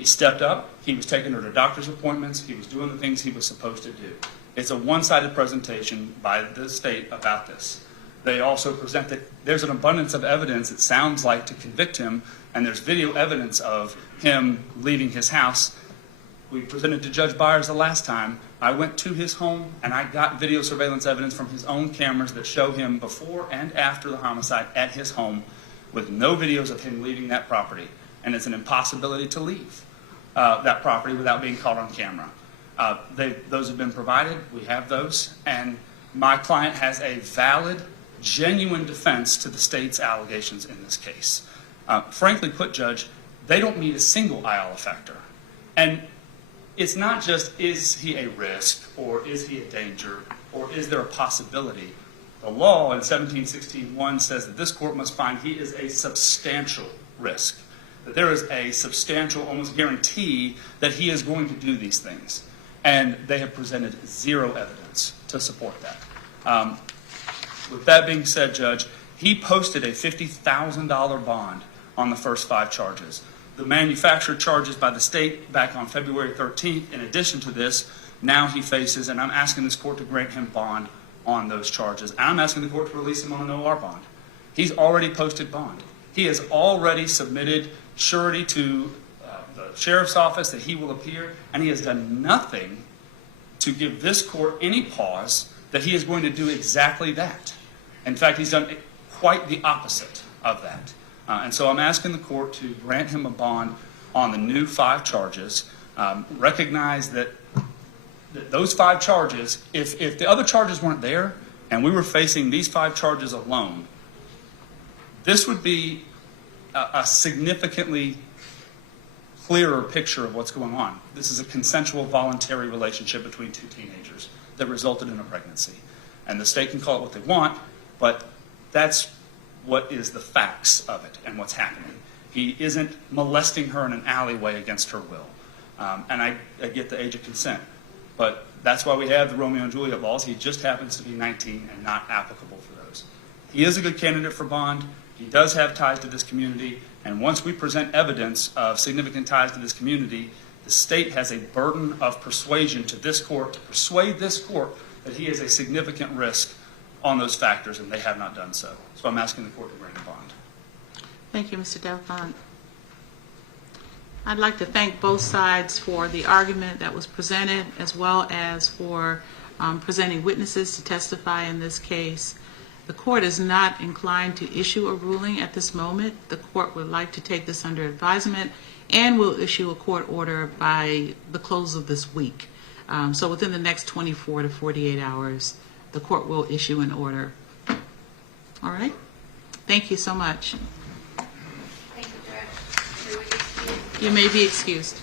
stepped up. He was taking her to doctor's appointments. He was doing the things he was supposed to do. It's a one-sided presentation by the state about this. They also present that there's an abundance of evidence, it sounds like, to convict him, and there's video evidence of him leaving his house. We presented to Judge Byers the last time. I went to his home, and I got video surveillance evidence from his own cameras that show him before and after the homicide at his home with no videos of him leaving that property. And it's an impossibility to leave that property without being caught on camera. Those have been provided. We have those. And my client has a valid, genuine defense to the state's allegations in this case. Frankly put, Judge, they don't meet a single Ayala factor. And it's not just, is he a risk, or is he a danger, or is there a possibility? The law in 1716(1) says that this court must find he is a substantial risk, that there is a substantial, almost guarantee that he is going to do these things. And they have presented 0 evidence to support that. With that being said, Judge, he posted a $50,000 bond on the first 5 charges. The manufactured charges by the state back on February 13th. In addition to this, now he faces, and I'm asking this court to grant him bond on those charges. And I'm asking the court to release him on an OR bond. He's already posted bond. He has already submitted surety to the sheriff's office that he will appear, and he has done nothing to give this court any pause that he is going to do exactly that. In fact, he's done quite the opposite of that. And so I'm asking the court to grant him a bond on the new 5 charges. Recognize that those 5 charges, if the other charges weren't there and we were facing these 5 charges alone, this would be a significantly clearer picture of what's going on. This is a consensual, voluntary relationship between 2 teenagers that resulted in a pregnancy. And the state can call it what they want, but that's what is the facts of it and what's happening. He isn't molesting her in an alleyway against her will. And I get the age of consent. But that's why we have the Romeo and Juliet laws. He just happens to be 19 and not applicable for those. He is a good candidate for bond. He does have ties to this community, and once we present evidence of significant ties to this community, the state has a burden of persuasion to this court to persuade this court that he is a significant risk on those factors, and they have not done so. So I'm asking the court to grant a bond. Thank you, Mr. Delphont. I'd like to thank both sides for the argument that was presented, as well as for presenting witnesses to testify in this case. The court is not inclined to issue a ruling at this moment. The court would like to take this under advisement and will issue a court order by the close of this week. So within the next 24 to 48 hours, the court will issue an order. All right? Thank you so much. Thank you, Judge. You may be excused.